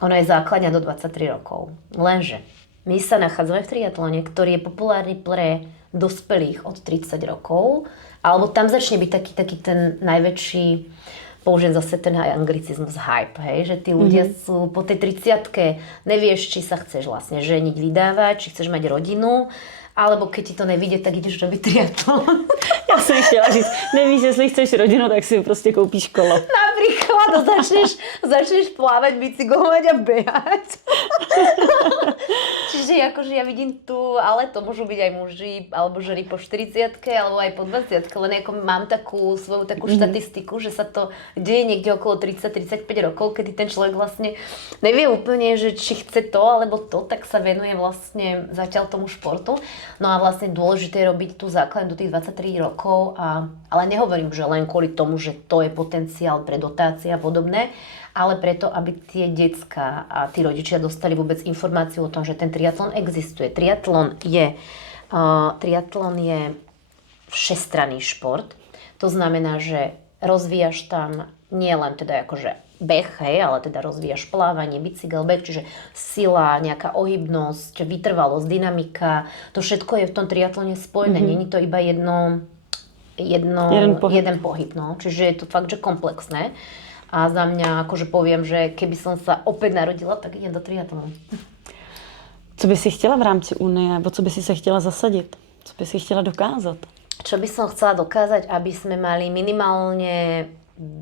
ono je základňa do 23 rokov. Lenže my sa nachádzame v triatlone, ktorý je populárny pre dospelých od 30 rokov, alebo tam začne byť taký ten najväčší, použijem zase ten anglicizmus hype, hej, že tí ľudia sú po tej 30-ke, nevieš, či sa chceš vlastne ženiť, vydávať, či chceš mať rodinu, alebo keď ti to nevíde, tak ideš robiť triatlon. Já jsem chtěla říct, nevíš, jestli chceš rodinu, tak si prostě koupíš kolo. Napríklad začneš plávať, bicyklovať a behať. Čiže akože ja vidím tu, ale to môžu byť aj muži, alebo ženy po 40-ke, alebo aj po 20-ke, len ako mám takú svoju štatistiku, že sa to deje niekde okolo 30-35 rokov, kedy ten človek vlastne nevie úplne, že či chce to, alebo to, tak sa venuje vlastne zatiaľ tomu športu. No a vlastne dôležité je robiť tú základnú do tých 23 rokov, ale nehovorím, že len kvôli tomu, že to je potenciál pre dotácie a podobné, ale preto, aby tie decká a tí rodičia dostali vôbec informáciu o tom, že ten triatlon existuje. Triatlon je všestranný šport. To znamená, že rozvíjaš tam nie len teda akože beh, hej, ale teda rozvíjaš plávanie, bicykel, beh, čiže sila, nejaká ohybnosť, vytrvalosť, dynamika. To všetko je v tom triatlone spojené. Není to iba jeden pohyb. No. Čiže je to fakt, že komplexné. A za mňa akože poviem, že keby som sa opäť narodila, tak idem do triatlonu. Co by si chtěla v rámci Unie, nebo co by si se chtěla zasadit? Co by si chtěla dokázat? Čo by som chcela dokázať, aby sme mali minimálne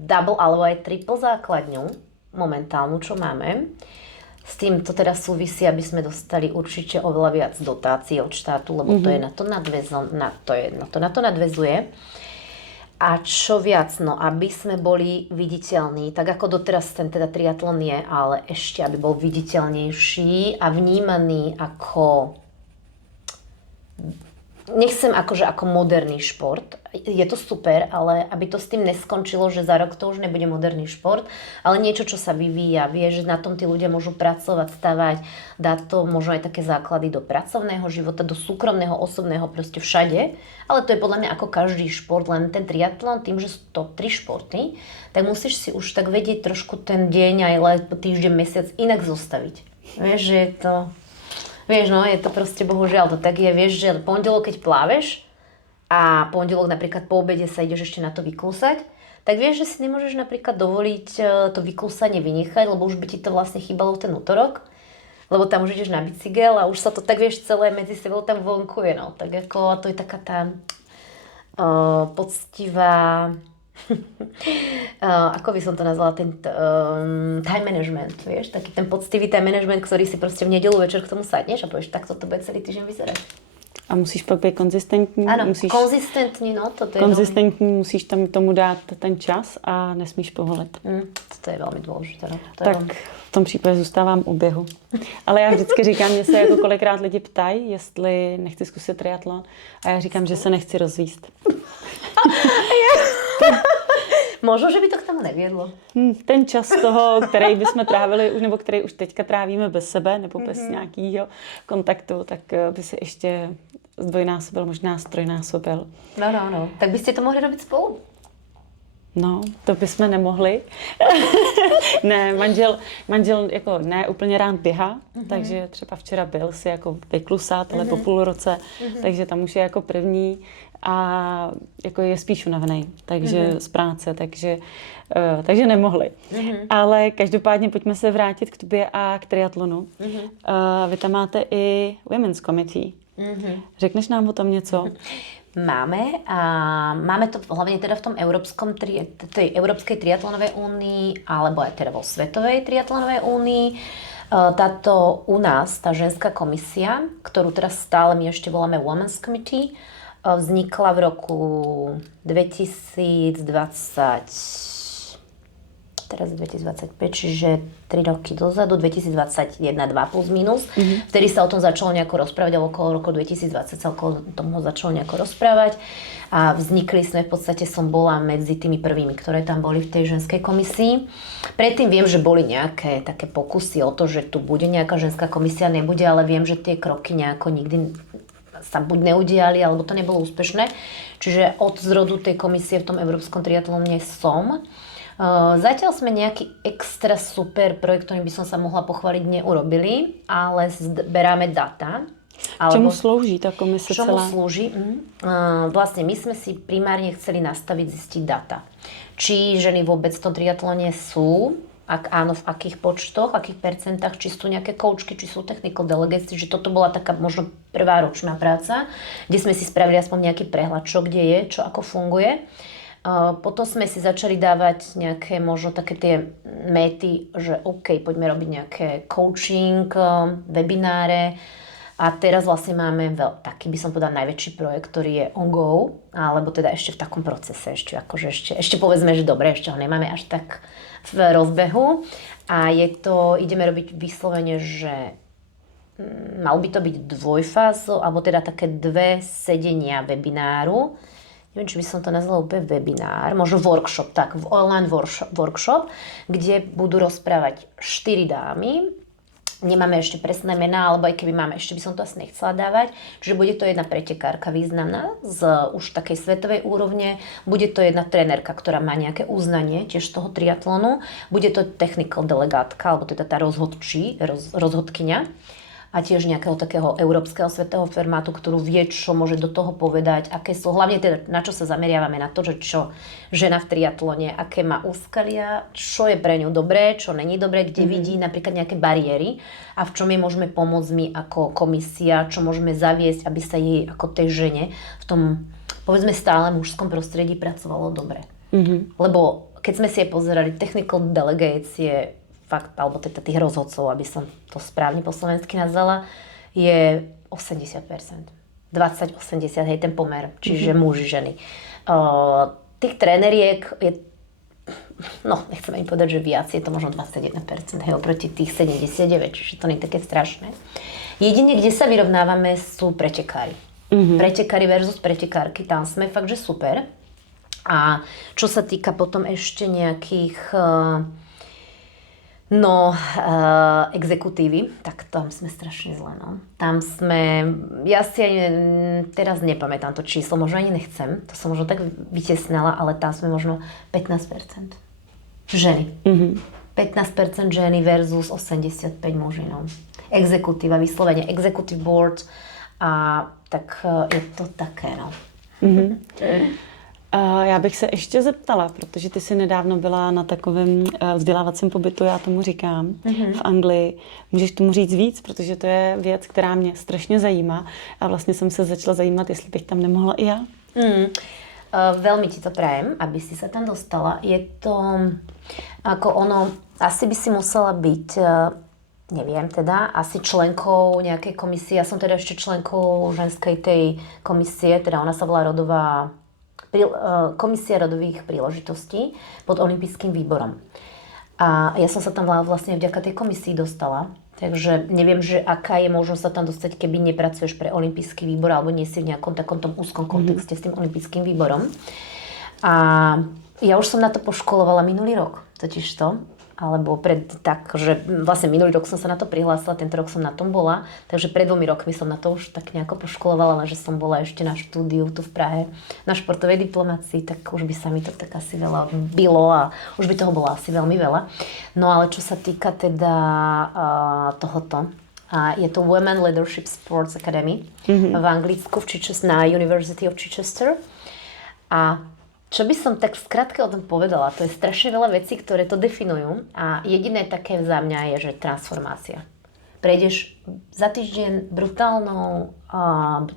double alebo aj triple základňu, momentálnu, čo máme. S tým to teda súvisí, aby sme dostali určite oveľa viac dotácií od štátu, lebo to je na to nadväzuje. A čo viac, no aby sme boli viditeľní, tak ako doteraz ten teda triatlon je, ale ešte aby bol viditeľnejší a vnímaný ako nechcem akože ako moderný šport. Je to super, ale aby to s tým neskončilo, že za rok to už nebude moderný šport, ale niečo, čo sa vyvíja. Vieš, že na tom tí ľudia môžu pracovať, stavať, dať to možno aj také základy do pracovného života, do súkromného, osobného, proste všade. Ale to je podľa mňa ako každý šport, len ten triatlon, tým, že sú to 3 športy, tak musíš si už tak vedieť trošku ten deň, aj týždeň, mesiac inak zostaviť. Vieš, že je to... Vieš, no, je to proste bohužiaľ to tak je, vieš, že pondelok, keď pláveš a pondelok napríklad po obede sa ideš ešte na to vykúsať, tak vieš, že si nemôžeš napríklad dovoliť to vykúsanie vynechať, lebo už by ti to vlastne chýbalo v ten útorok, lebo tam už ideš na bicykel a už sa to tak, vieš, celé medzi sebou tam vonkuje, no. Tak ako to je taká tá poctivá... ako by som to nazvala, ten time management, vieš, taký ten poctivý time management, ktorý si proste v nedeľu večer k tomu sadneš a povieš, takto to bude celý týždeň vyzerať. A musíš pak být konzistentní. Áno, konzistentní, no, toto je konzistentní, musíš tam tomu dát ten čas a nesmíš povolit. To je velmi důležité. No. Tak v tom případě zůstávám u běhu. Ale já vždycky říkám, mě se jako kolikrát lidi ptají, jestli nechci zkusit triatlon a já říkám, že se nechci rozvíst. Možno, že by to k tomu neviedlo. Ten čas toho, který bychom trávili, nebo který už teďka trávíme bez sebe, nebo bez nějakého kontaktu, tak by se ještě zdvojnásobil, možná strojnásobil. No. Tak byste to mohli robiť spolu? No, to bychom nemohli. Ne, manžel jako ne úplně rád běhá, takže třeba včera byl si jako vyklusat, ale po půl roce, takže tam už je jako první a jako je spíš unavený, takže z práce, takže nemohli. Ale každopádně pojďme se vrátit k tobě a k triatlonu. Vy tam máte i Women's Committee. Řekneš nám o tom něco? Máme to hlavne teda v tom tej Európskej triatlonovej únii, alebo aj teda vo Svetovej triatlonovej únii. Táto u nás, tá ženská komisia, ktorú teraz stále my ešte voláme Women's Committee, vznikla v roku 2020, teraz 2025, čiže 3 roky dozadu, 2021, 2 plus minus. Vtedy sa o tom začalo nejako rozprávať, a okolo roku 2020 sa okolo tomu začalo nejako rozprávať. A vznikli sme, v podstate som bola medzi tými prvými, ktoré tam boli v tej ženskej komisii. Predtým viem, že boli nejaké také pokusy o to, že tu bude nejaká ženská komisia, nebude, ale viem, že tie kroky nejako nikdy sa buď neudiali, alebo to nebolo úspešné. Čiže od zrodu tej komisie v tom Európskom triatlóne som. Zatiaľ sme nejaký extra super projekt, ktorým by som sa mohla pochváliť, neurobili, ale zberáme data. Čemu slúži tá komisia celá? Čomu slúži? Vlastne my sme si primárne chceli nastaviť, zistiť data. Či ženy vôbec v tom triatlone sú, ak áno, v akých počtoch, akých percentách, či sú nejaké koučky, či sú technical delegates, že toto bola taká možno prvá ročná práca, kde sme si spravili aspoň nejaký prehľad, čo kde je, čo ako funguje. Potom sme si začali dávať nejaké možno také tie méty, že OK, poďme robiť nejaké coaching, webináre. A teraz vlastne máme taký, by som povedala, najväčší projekt, ktorý je on go, alebo teda ešte v takom procese, ešte povedzme, že dobre, ešte ho nemáme až tak v rozbehu. A ideme robiť vyslovene, že mal by to byť dvojfázou, alebo teda také 2 sedenia webináru. Neviem, či by som to nazvala úplne webinár, možno workshop, online workshop, kde budú rozprávať 4 dámy. Nemáme ešte presné mená, alebo aj keby máme, ešte by som to asi nechcela dávať. Čiže bude to jedna pretekárka významná z už takej svetovej úrovne, bude to jedna trenérka, ktorá má nejaké uznanie tiež z toho triatlonu, bude to technical delegátka, alebo teda tá rozhodkyňa. A tiež nejakého takého európskeho svetového formátu, ktorú vie, čo môže do toho povedať, aké sú, hlavne teda na čo sa zameriavame, na to, že čo žena v triatlone, aké má úskalia, čo je pre ňu dobré, čo není dobré, kde vidí napríklad nejaké bariéry a v čom jej môžeme pomôcť my ako komisia, čo môžeme zaviesť, aby sa jej ako tej žene v tom, povedzme, stále mužskom prostredí pracovalo dobre. Lebo keď sme si aj pozerali, technical delegates je fakt, alebo teda tých rozhodcov, aby som to správne po slovensky nazvala, je 80%. 20-80, hej, ten pomer, čiže muži, ženy. Tých treneriek je, no, nechcem ani povedať, že viac, je to možno 21%, hej, oproti tých 79, čiže to nie je také strašné. Jedine, kde sa vyrovnávame, sú pretekári. Pretekári versus pretekárky, tam sme fakt, že super. A čo sa týka potom ešte nejakých exekutívy, tak tam sme strašne zle, no. Tam sme, ja si ani teraz nepamätám to číslo, možno ani nechcem, to som možno tak vytesnala, ale tam sme možno 15% ženy. 15% ženy versus 85 muži, no. Exekutíva, vyslovene executive board a tak je to také, no. Já bych se ještě zeptala, protože ty jsi nedávno byla na takovém vzdělávacím pobytu, já tomu říkám, v Anglii. Můžeš tomu říct víc, protože to je věc, která mě strašně zajímá a vlastně jsem se začala zajímat, jestli bych tam nemohla i já. Veľmi ti to prajem, aby si sa tam dostala. Je to ako ono, asi by si musela byť, neviem teda, asi členkou nejakej komisie. Ja som teda ešte členkou ženskej tej komisie, teda ona sa volá Komisia rodových príležitostí pod olympijským výborom. A ja som sa tam vlastne vďaka tej komisii dostala. Takže neviem, že aká je možnosť sa tam dostať, keby nepracuješ pre olympijský výbor alebo nie si v nejakom takom tom úzkom kontexte s tým olympijským výborom. A ja už som na to poškolovala minulý rok, totižto. Alebo že vlastne minulý rok som sa na to prihlásila, tento rok som na tom bola, takže pred 2 rokmi som na to už tak nejako poškolovala, ale že som bola ešte na štúdiu tu v Prahe, na športovej diplomácii, tak už by sa mi to tak asi veľa bylo a už by toho bolo asi veľmi veľa. No ale čo sa týka teda tohoto, je to Women Leadership Sports Academy v Anglicku, na University of Chichester. A čo by som tak skrátke o tom povedala, to je strašne veľa vecí, ktoré to definujú a jediné také za mňa je, že transformácia. Prejdeš za týždeň brutálnou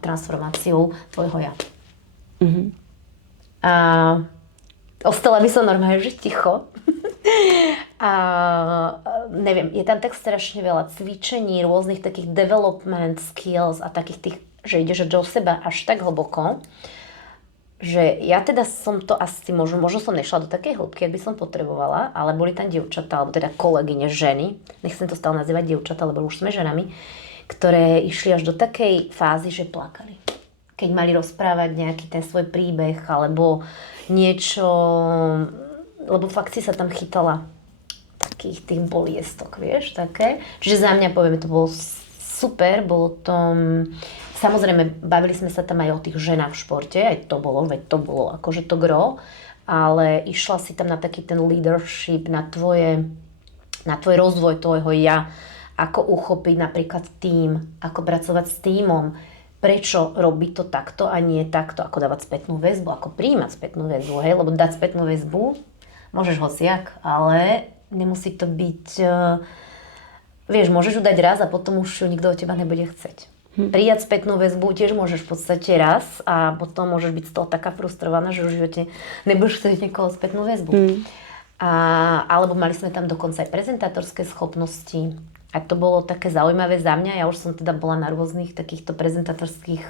transformáciou tvojho ja. A ostala by som normálne, že ticho. A neviem, je tam tak strašne veľa cvičení, rôznych takých development skills a takých tých, že ideš do seba až tak hlboko, že ja teda som to asi, možno som nešla do takej hĺbky, ak by som potrebovala, ale boli tam dievčatá, alebo teda kolegyne, ženy, nechcem to stále nazývať dievčatá, lebo už sme ženami, ktoré išli až do takej fázy, že plakali. Keď mali rozprávať nejaký ten svoj príbeh, alebo niečo, lebo fakt si sa tam chytala takých tých boliestok, vieš, také. Čiže za mňa, poviem, to bolo super, bolo to... Samozrejme, bavili sme sa tam aj o tých ženách v športe, aj to bolo, veď to bolo akože to gro, ale išla si tam na taký ten leadership, na tvoj rozvoj tvojho ja, ako uchopiť napríklad tím, ako pracovať s tímom, prečo robiť to takto a nie takto, ako dávať spätnú väzbu, ako prijímať spätnú väzbu, hej, lebo dať spätnú väzbu môžeš hociak, ale nemusí to byť, vieš, môžeš ju dať raz a potom už ju nikto od teba nebude chcieť. Prijať spätnú väzbu tiež môžeš v podstate raz a potom môžeš byť z toho taká frustrovaná, že v živote nebudeš chcieť niekoho spätnú väzbu. Alebo mali sme tam dokonca aj prezentátorské schopnosti a to bolo také zaujímavé za mňa. Ja už som teda bola na rôznych takýchto prezentátorských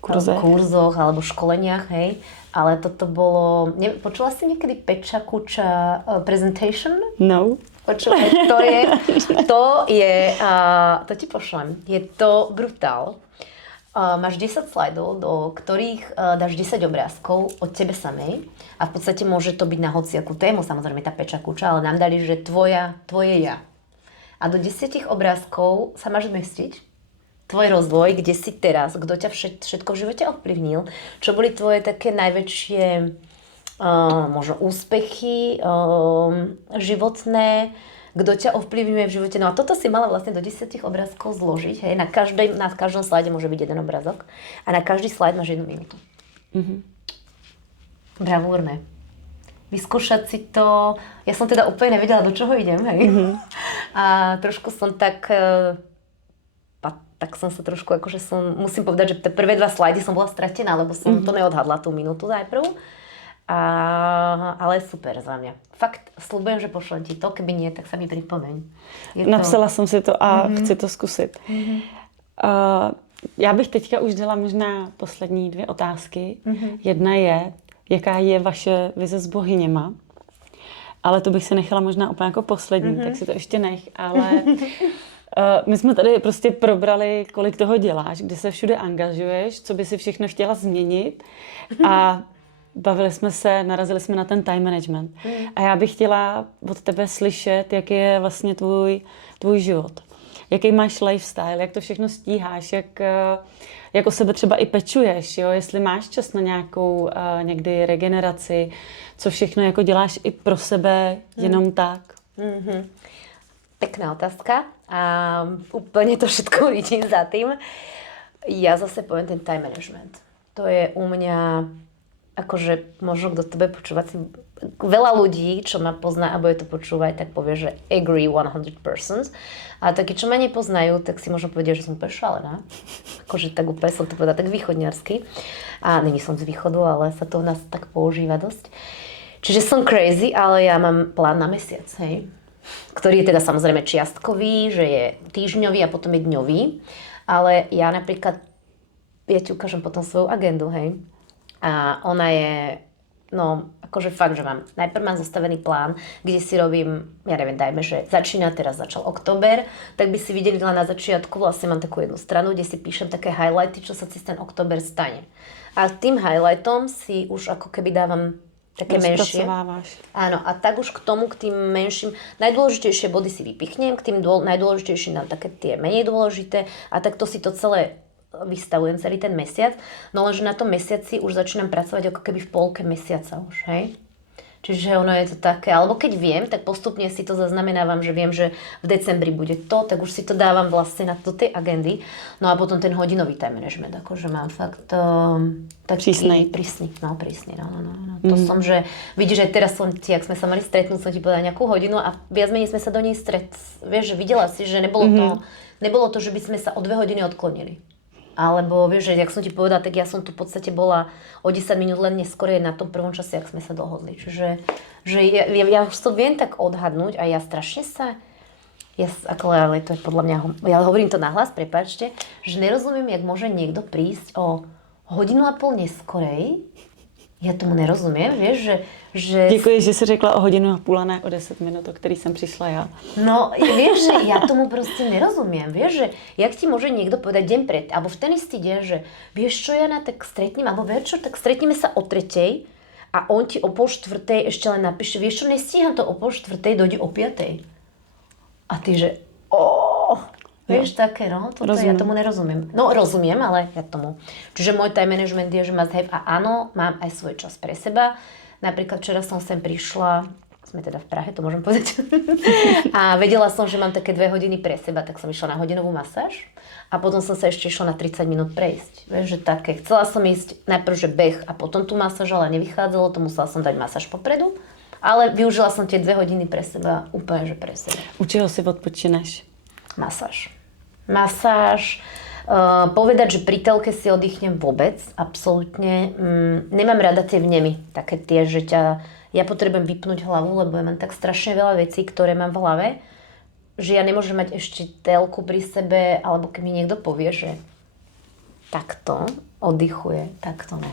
kurzoch alebo školeniach, hej. Ale toto bolo... Počula si niekedy Peťa Kuča presentation? No. Počúvaj, to ti pošlem. Je to brutál. Máš 10 slajdov, do ktorých dáš 10 obrázkov od tebe samej a v podstate môže to byť na hociakú tému, samozrejme tá Peťa Kuča, ale nám dali, že tvoje ja. A do 10 obrázkov sa máš zmestiť. Tvoj rozvoj, kde si teraz, kto ťa všetko v živote ovplyvnil, čo boli tvoje také najväčšie možno úspechy životné, kto ťa ovplyvňuje v živote. No a toto si mala vlastne do 10 obrázkov zložiť. Hej. Na každom slajde môže byť jeden obrázok a na každý slajd máš 1 minútu. Bravúrne. Vyskúšať si to... Ja som teda úplne nevedela, do čoho idem. Hej. A trošku som tak som sa trošku, akože musím povedať, že tie prvé 2 slajdy som bola stratená, lebo som to neodhadla tú minútu najprv. Ale super za mňa. Fakt, sľubujem, že pošlem ti to, keby nie, tak sa mi pripomeň. Napsala jsem si to a chci to zkusit. Já bych teďka už dala možná poslední 2 otázky. Jedna je, jaká je vaše vize s bohyněma? Ale to bych se nechala možná úplně jako poslední, tak si to ještě nech. Ale My jsme tady prostě probrali, kolik toho děláš, kdy se všude angažuješ, co by si všechno chtěla změnit a narazili jsme na ten time management. A já bych chtěla od tebe slyšet, jaký je vlastně tvůj život. Jaký máš lifestyle, jak to všechno stíháš, jak o sebe třeba i pečuješ, jo? Jestli máš čas na nějakou někdy regeneraci, co všechno jako děláš i pro sebe jenom tak. Pekná otázka a úplne to všetko vidím za tým. Ja zase poviem ten time management. To je u mňa, akože možno kto to bude počúvať, veľa ľudí, čo ma pozná a bude to počúvať, tak povie, že agree 100%. A takí, čo ma nepoznajú, tak si možno povedia, že som úplne šalená. Akože tak úplne som to povedala tak východňarsky. A není som z východu, ale sa to u nás tak používa dosť. Čiže som crazy, ale ja mám plán na mesiac, hej. Ktorý je teda samozrejme čiastkový, že je týždňový a potom je dňový. Ale ja napríklad, ja ti ukážem potom svoju agendu, hej. A ona je, no akože fakt, že najprv mám zostavený plán, kde si robím, ja neviem, dajme, že teraz začal október, tak by si videli len na začiatku, vlastne mám takú jednu stranu, kde si píšem také highlighty, čo sa cez ten október stane. A tým highlightom si už ako keby dávam také menšie. Áno, a tak už k tým menším, najdôležitejšie body si vypichnem, k tým najdôležitejším dám také tie menej dôležité a takto si to celé vystavujem celý ten mesiac. No lenže na tom mesiaci už začínam pracovať ako keby v polke mesiaca už, hej. Čiže ono je to také, alebo keď viem, tak postupne si to zaznamenávam, že viem, že v decembri bude to, tak už si to dávam vlastne do tej agendy. No a potom ten hodinový time management, akože mám fakt taký prísny. No. To som, že vidíš, že teraz som ti, ak sme sa mali stretnúť, som ti povedala nejakú hodinu a viac menej sme sa do nej vieš, že videla si, že nebolo to, že by sme sa o 2 hodiny odklonili. Alebo vieš, že jak som ti povedala, tak ja som tu v podstate bola o 10 minút len neskôr na tom prvom čase, jak sme sa dohodli. Čiže že ja už to viem tak odhadnúť a ja strašne ale to je podľa mňa, ja hovorím to nahlas, prepáčte, že nerozumiem, jak môže niekto prísť o 1,5 hodiny neskorej. Ja tomu nerozumiem, vieš, že... Děkuji, že jsi řekla o 1,5 hodiny a ne o 10 minút, o který jsem přišla já. No, vieš, že ja tomu proste nerozumiem, vieš, že jak ti môže niekto povedať deň pred, alebo v ten istý deň, že vieš čo, Jana, tak stretnem, alebo vieš čo, tak stretneme sa o 3:00 a on ti o 3:30 ešte len napíše, vieš čo, nestíham to o 3:30, dojde o 5:00. A ty, že vieš, také, no, toto ja tomu nerozumiem. No, rozumiem, ale ja tomu. Čiže môj time management je, že must have a áno, mám aj svoj čas pre seba. Napríklad včera som sem prišla, sme teda v Prahe, to môžem povedať, a vedela som, že mám také 2 hodiny pre seba, tak som išla na hodinovú masáž a potom som sa ešte išla na 30 minút prejsť. Vieš, že také. Chcela som ísť najprv, že beh a potom tú masáž, ale nevychádzalo, to musela som dať masáž popredu. Ale využila som tie 2 hodiny pre seba, úplne, že pre seba. U čeho si odpočineš? Masáž. Povedať, že pri telke si oddychnem vôbec, absolútne. Nemám rada tie vnemy, také tie, že ja potrebujem vypnúť hlavu, lebo ja mám tak strašne veľa vecí, ktoré mám v hlave, že ja nemôžem mať ešte telku pri sebe, alebo keď mi niekto povie, že takto oddychuje, takto ne.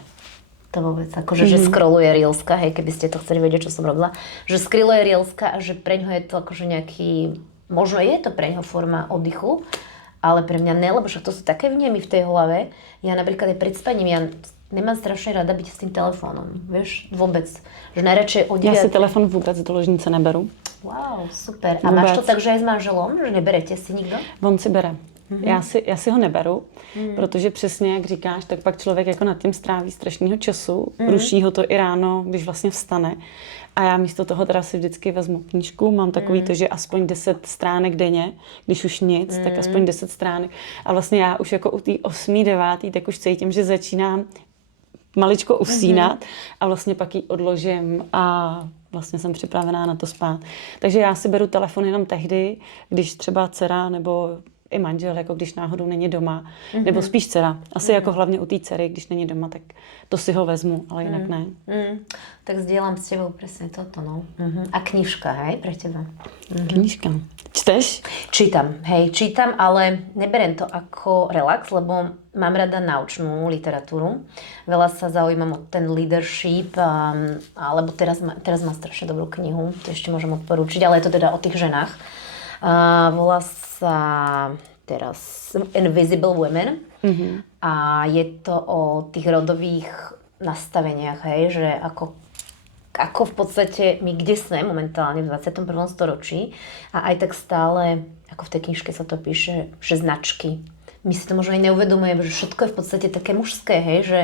To vôbec, akože, že scrolluje Reelska, hej, keby ste to chceli vedieť, čo som robila, že scrolluje Reelska a že preňho je to akože nejaký, možno je to preňho forma oddychu, ale pre mňa ne, lebo však to sú také vnemy v tej hlave. Ja napríklad aj pred spaním, ja nemám strašne rada byť s tým telefónom, vieš, vôbec. Že najradšej o 9... Ja si telefon vôbec do ložnice neberu. Wow, super. A máš to tak, že aj s manželom, že neberete si nikdo? On si bere. Já si ho neberu, protože přesně, jak říkáš, tak pak člověk jako nad tím stráví strašného času, ruší ho to i ráno, když vlastně vstane. A já místo toho teda si vždycky vezmu knížku, mám takový to, že aspoň 10 stránek denně, když už nic, tak aspoň 10 stránek. A vlastně já už jako u té 8., 9., tak už cítím, že začínám maličko usínat a vlastně pak ji odložím a vlastně jsem připravená na to spát. Takže já si beru telefon jenom tehdy, když třeba dcera nebo i manžel, jako když náhodou není doma, nebo spíš dcera. Asi jako hlavně u té dcery, když není doma, tak to si ho vezmu, ale jinak ne. Tak sdielam s tebou presne toto, no. A knižka, hej, pre teba? Knižka. Čteš? Čítam, ale neberiem to ako relax, lebo mám rada naučnú literatúru. Veľa sa zaujímam o ten leadership, alebo teraz mám strašne dobrú knihu, to ešte môžem odporúčiť, ale je to teda o tých ženách. Volá sa teraz Invisible Women. A je to o tých rodových nastaveniach, hej, že ako v podstate my kde sme momentálne v 21. storočí a aj tak stále, ako v tej knižke sa to píše, že značky. My si to možno aj neuvedomujeme, že všetko je v podstate také mužské, hej, že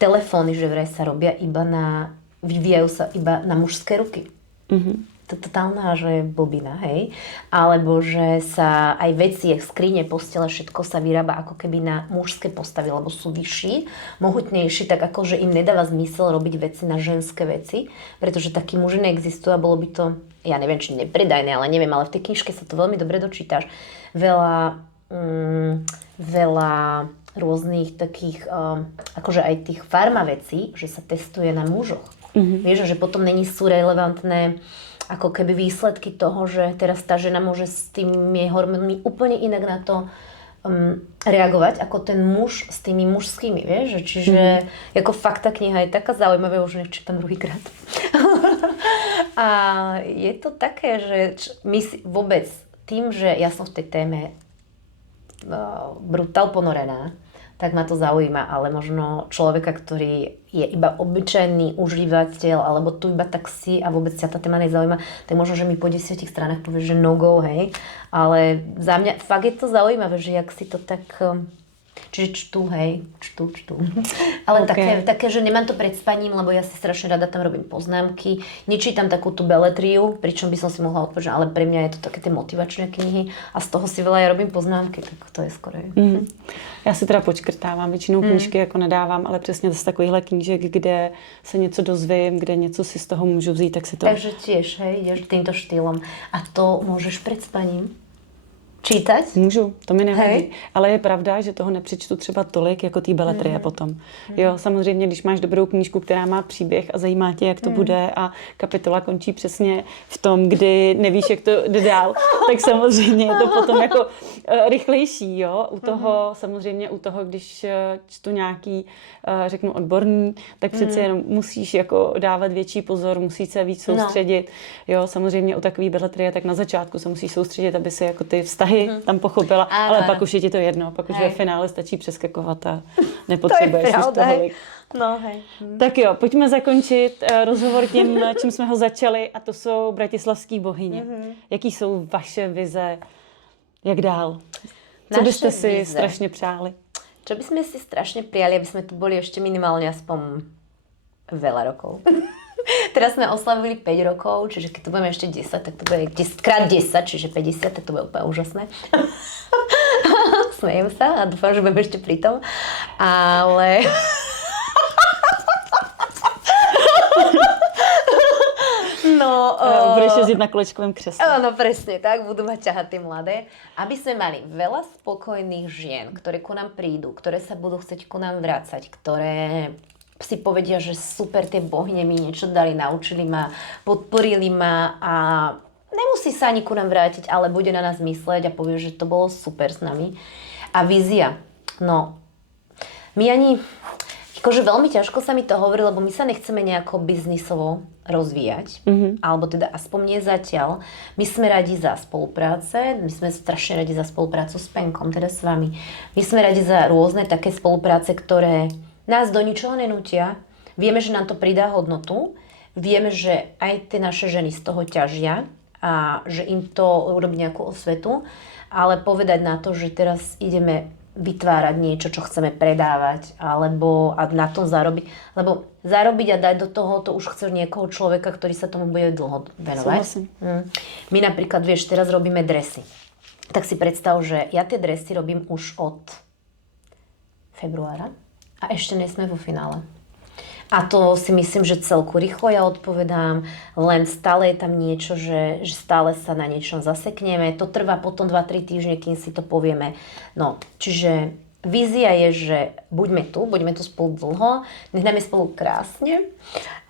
telefóny, že vraj sa robia vyvíjajú sa iba na mužské ruky. To totálna, že blbina, hej. Alebo že sa aj veci, skrine, postele, všetko sa vyrába ako keby na mužské postavy, lebo sú vyšší, mohutnejší, tak ako, že im nedáva zmysel robiť veci na ženské veci, pretože takí muži neexistujú a bolo by to, ja neviem, či nepredajné, ale neviem, ale v tej knižke sa to veľmi dobre dočítaš. Veľa rôznych takých, akože aj tých farma vecí, že sa testuje na mužoch. Vieš, že potom sú relevantné ako keby výsledky toho, že teraz tá žena môže s tými hormónmi úplne inak na to reagovať, ako ten muž s tými mužskými, vieš? Čiže ako fakt tá kniha je taká zaujímavá, už nečítam druhýkrát. A je to také, že my si vôbec tým, že ja som v tej téme brutál ponorená, tak ma to zaujíma, ale možno človeka, ktorý je iba obyčajný užívateľ, alebo tu iba tak si a vôbec ťa tá téma nezaujíma, tak možno, že mi po 10 stranách povie, že no go, hej. Ale za mňa fakt je to zaujímavé, že jak si to tak... Čiže čtu. Ale také, že nemám to pred spaním, lebo ja si strašne rada tam robím poznámky. Nečítam takú tú beletriu, pričom by som si mohla odpovedať, ale pre mňa je to také tie motivačné knihy a z toho si veľa ja robím poznámky, tak to je skoro. Já si teda počkrtávám, většinou knížky jako nedávám, ale přesně z takovýchhle knížek, kde se něco dozvím, kde něco si z toho můžu vzít, tak si to... Takže tiež, hej, ideš týmto štýlom. A to môžeš pred spaním čítať? Můžu, to mi nevadí. Ale je pravda, že toho nepřečtu třeba tolik, jako té beletrie potom. Jo, samozřejmě, když máš dobrou knížku, která má příběh a zajímá tě, jak to bude a kapitola končí přesně v tom, kdy nevíš, jak to jde dál, tak samozřejmě je to potom jako rychlejší, jo. Samozřejmě u toho, když čtu nějaký, řeknu odborný, tak přece jenom musíš jako dávat větší pozor, musíš se víc soustředit. Jo, samozřejmě u takové beletrie, tak na začátku se musíš soustředit, aby si jako ty vztahy tam pochopila, ale pak už je ti to jedno, pak už ve finále stačí přeskakovat a nepotřebuješ už tolik. No, hej. Tak jo, pojďme zakončit rozhovor tím, čím jsme ho začali, a to jsou bratislavský bohyně. Jaký jsou vaše vize, jak dál? Co byste si strašně přáli? Čo by sme si strašne prijali, aby sme tu boli ešte minimálne aspoň veľa rokov. Teraz sme oslavili 5 rokov, čiže keď tu budeme ešte 10, tak to bude 10x10, čiže 50, tak to bude úplne úžasné. Smejem sa a dúfam, že budeme ešte pri tom. Ale... Budeš jezdit na kolečkovém křesle. No presne, tak budú mať ťahať tie mladé. Aby sme mali veľa spokojných žien, ktoré ku nám prídu, ktoré sa budú chcieť ku nám vrácať, ktoré si povedia, že super, tie bohyne mi niečo dali, naučili ma, podporili ma a nemusí sa ani ku nám vrátiť, ale bude na nás mysleť a povie, že to bolo super s nami. A vízia. No, my ani... Akože veľmi ťažko sa mi to hovorí, lebo my sa nechceme nejako biznisovo rozvíjať, alebo teda aspoň nie zatiaľ. My sme radi za spolupráce, my sme strašne radi za spoluprácu s Penkom, teda s vami. My sme radi za rôzne také spolupráce, ktoré nás do ničoho nenútia. Vieme, že nám to pridá hodnotu, vieme, že aj tie naše ženy z toho ťažia a že im to urobí nejakú osvetu, ale povedať na to, že teraz ideme vytvárať niečo, čo chceme predávať, alebo a na tom zarobiť. Lebo zarobiť a dať do toho, to už chceš niekoho človeka, ktorý sa tomu bude dlho venovať. My napríklad, vieš, teraz robíme dresy. Tak si predstav, že ja tie dresy robím už od februára a ešte nie sme vo finále. A to si myslím, že celku rýchlo ja odpovedám, len stále je tam niečo, že stále sa na niečom zasekneme. To trvá potom 2-3 týždne, kým si to povieme. No, čiže vízia je, že buďme tu spolu dlho, nechneme spolu krásne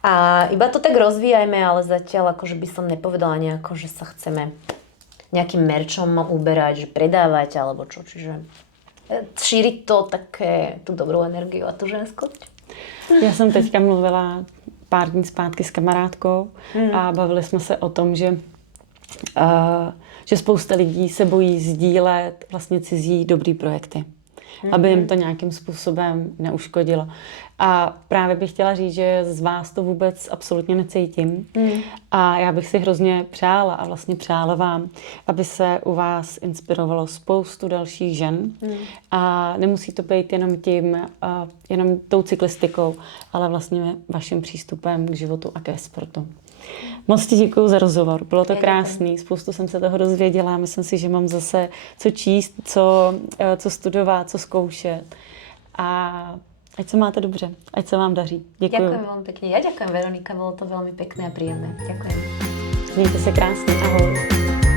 a iba to tak rozvíjajme, ale zatiaľ akože by som nepovedala nejako, že sa chceme nejakým merčom uberať, že predávať alebo čo. Čiže šíriť to také, tú dobrú energiu a tú ženskosť. Já jsem teďka mluvila pár dní zpátky s kamarádkou a bavili jsme se o tom, že že spousta lidí se bojí sdílet vlastně cizí dobrý projekty, aby jim to nějakým způsobem neuškodilo. A právě bych chtěla říct, že z vás to vůbec absolutně necítím. A já bych si hrozně přála a vlastně přála vám, aby se u vás inspirovalo spoustu dalších žen. A nemusí to být jenom tím, jenom tou cyklistikou, ale vlastně vaším přístupem k životu a ke sportu. Moc ti děkuju za rozhovor, bylo to krásný, spoustu jsem se toho dozvěděla, myslím si, že mám zase co číst, co studovat, co zkoušet a ať se máte dobře, ať se vám daří. Děkuju. Ďakujem veľmi pekne. Ja ďakujem, Veronika, bolo to veľmi pekné a príjemné. Ďakujem. Mějte se krásně, ahoj.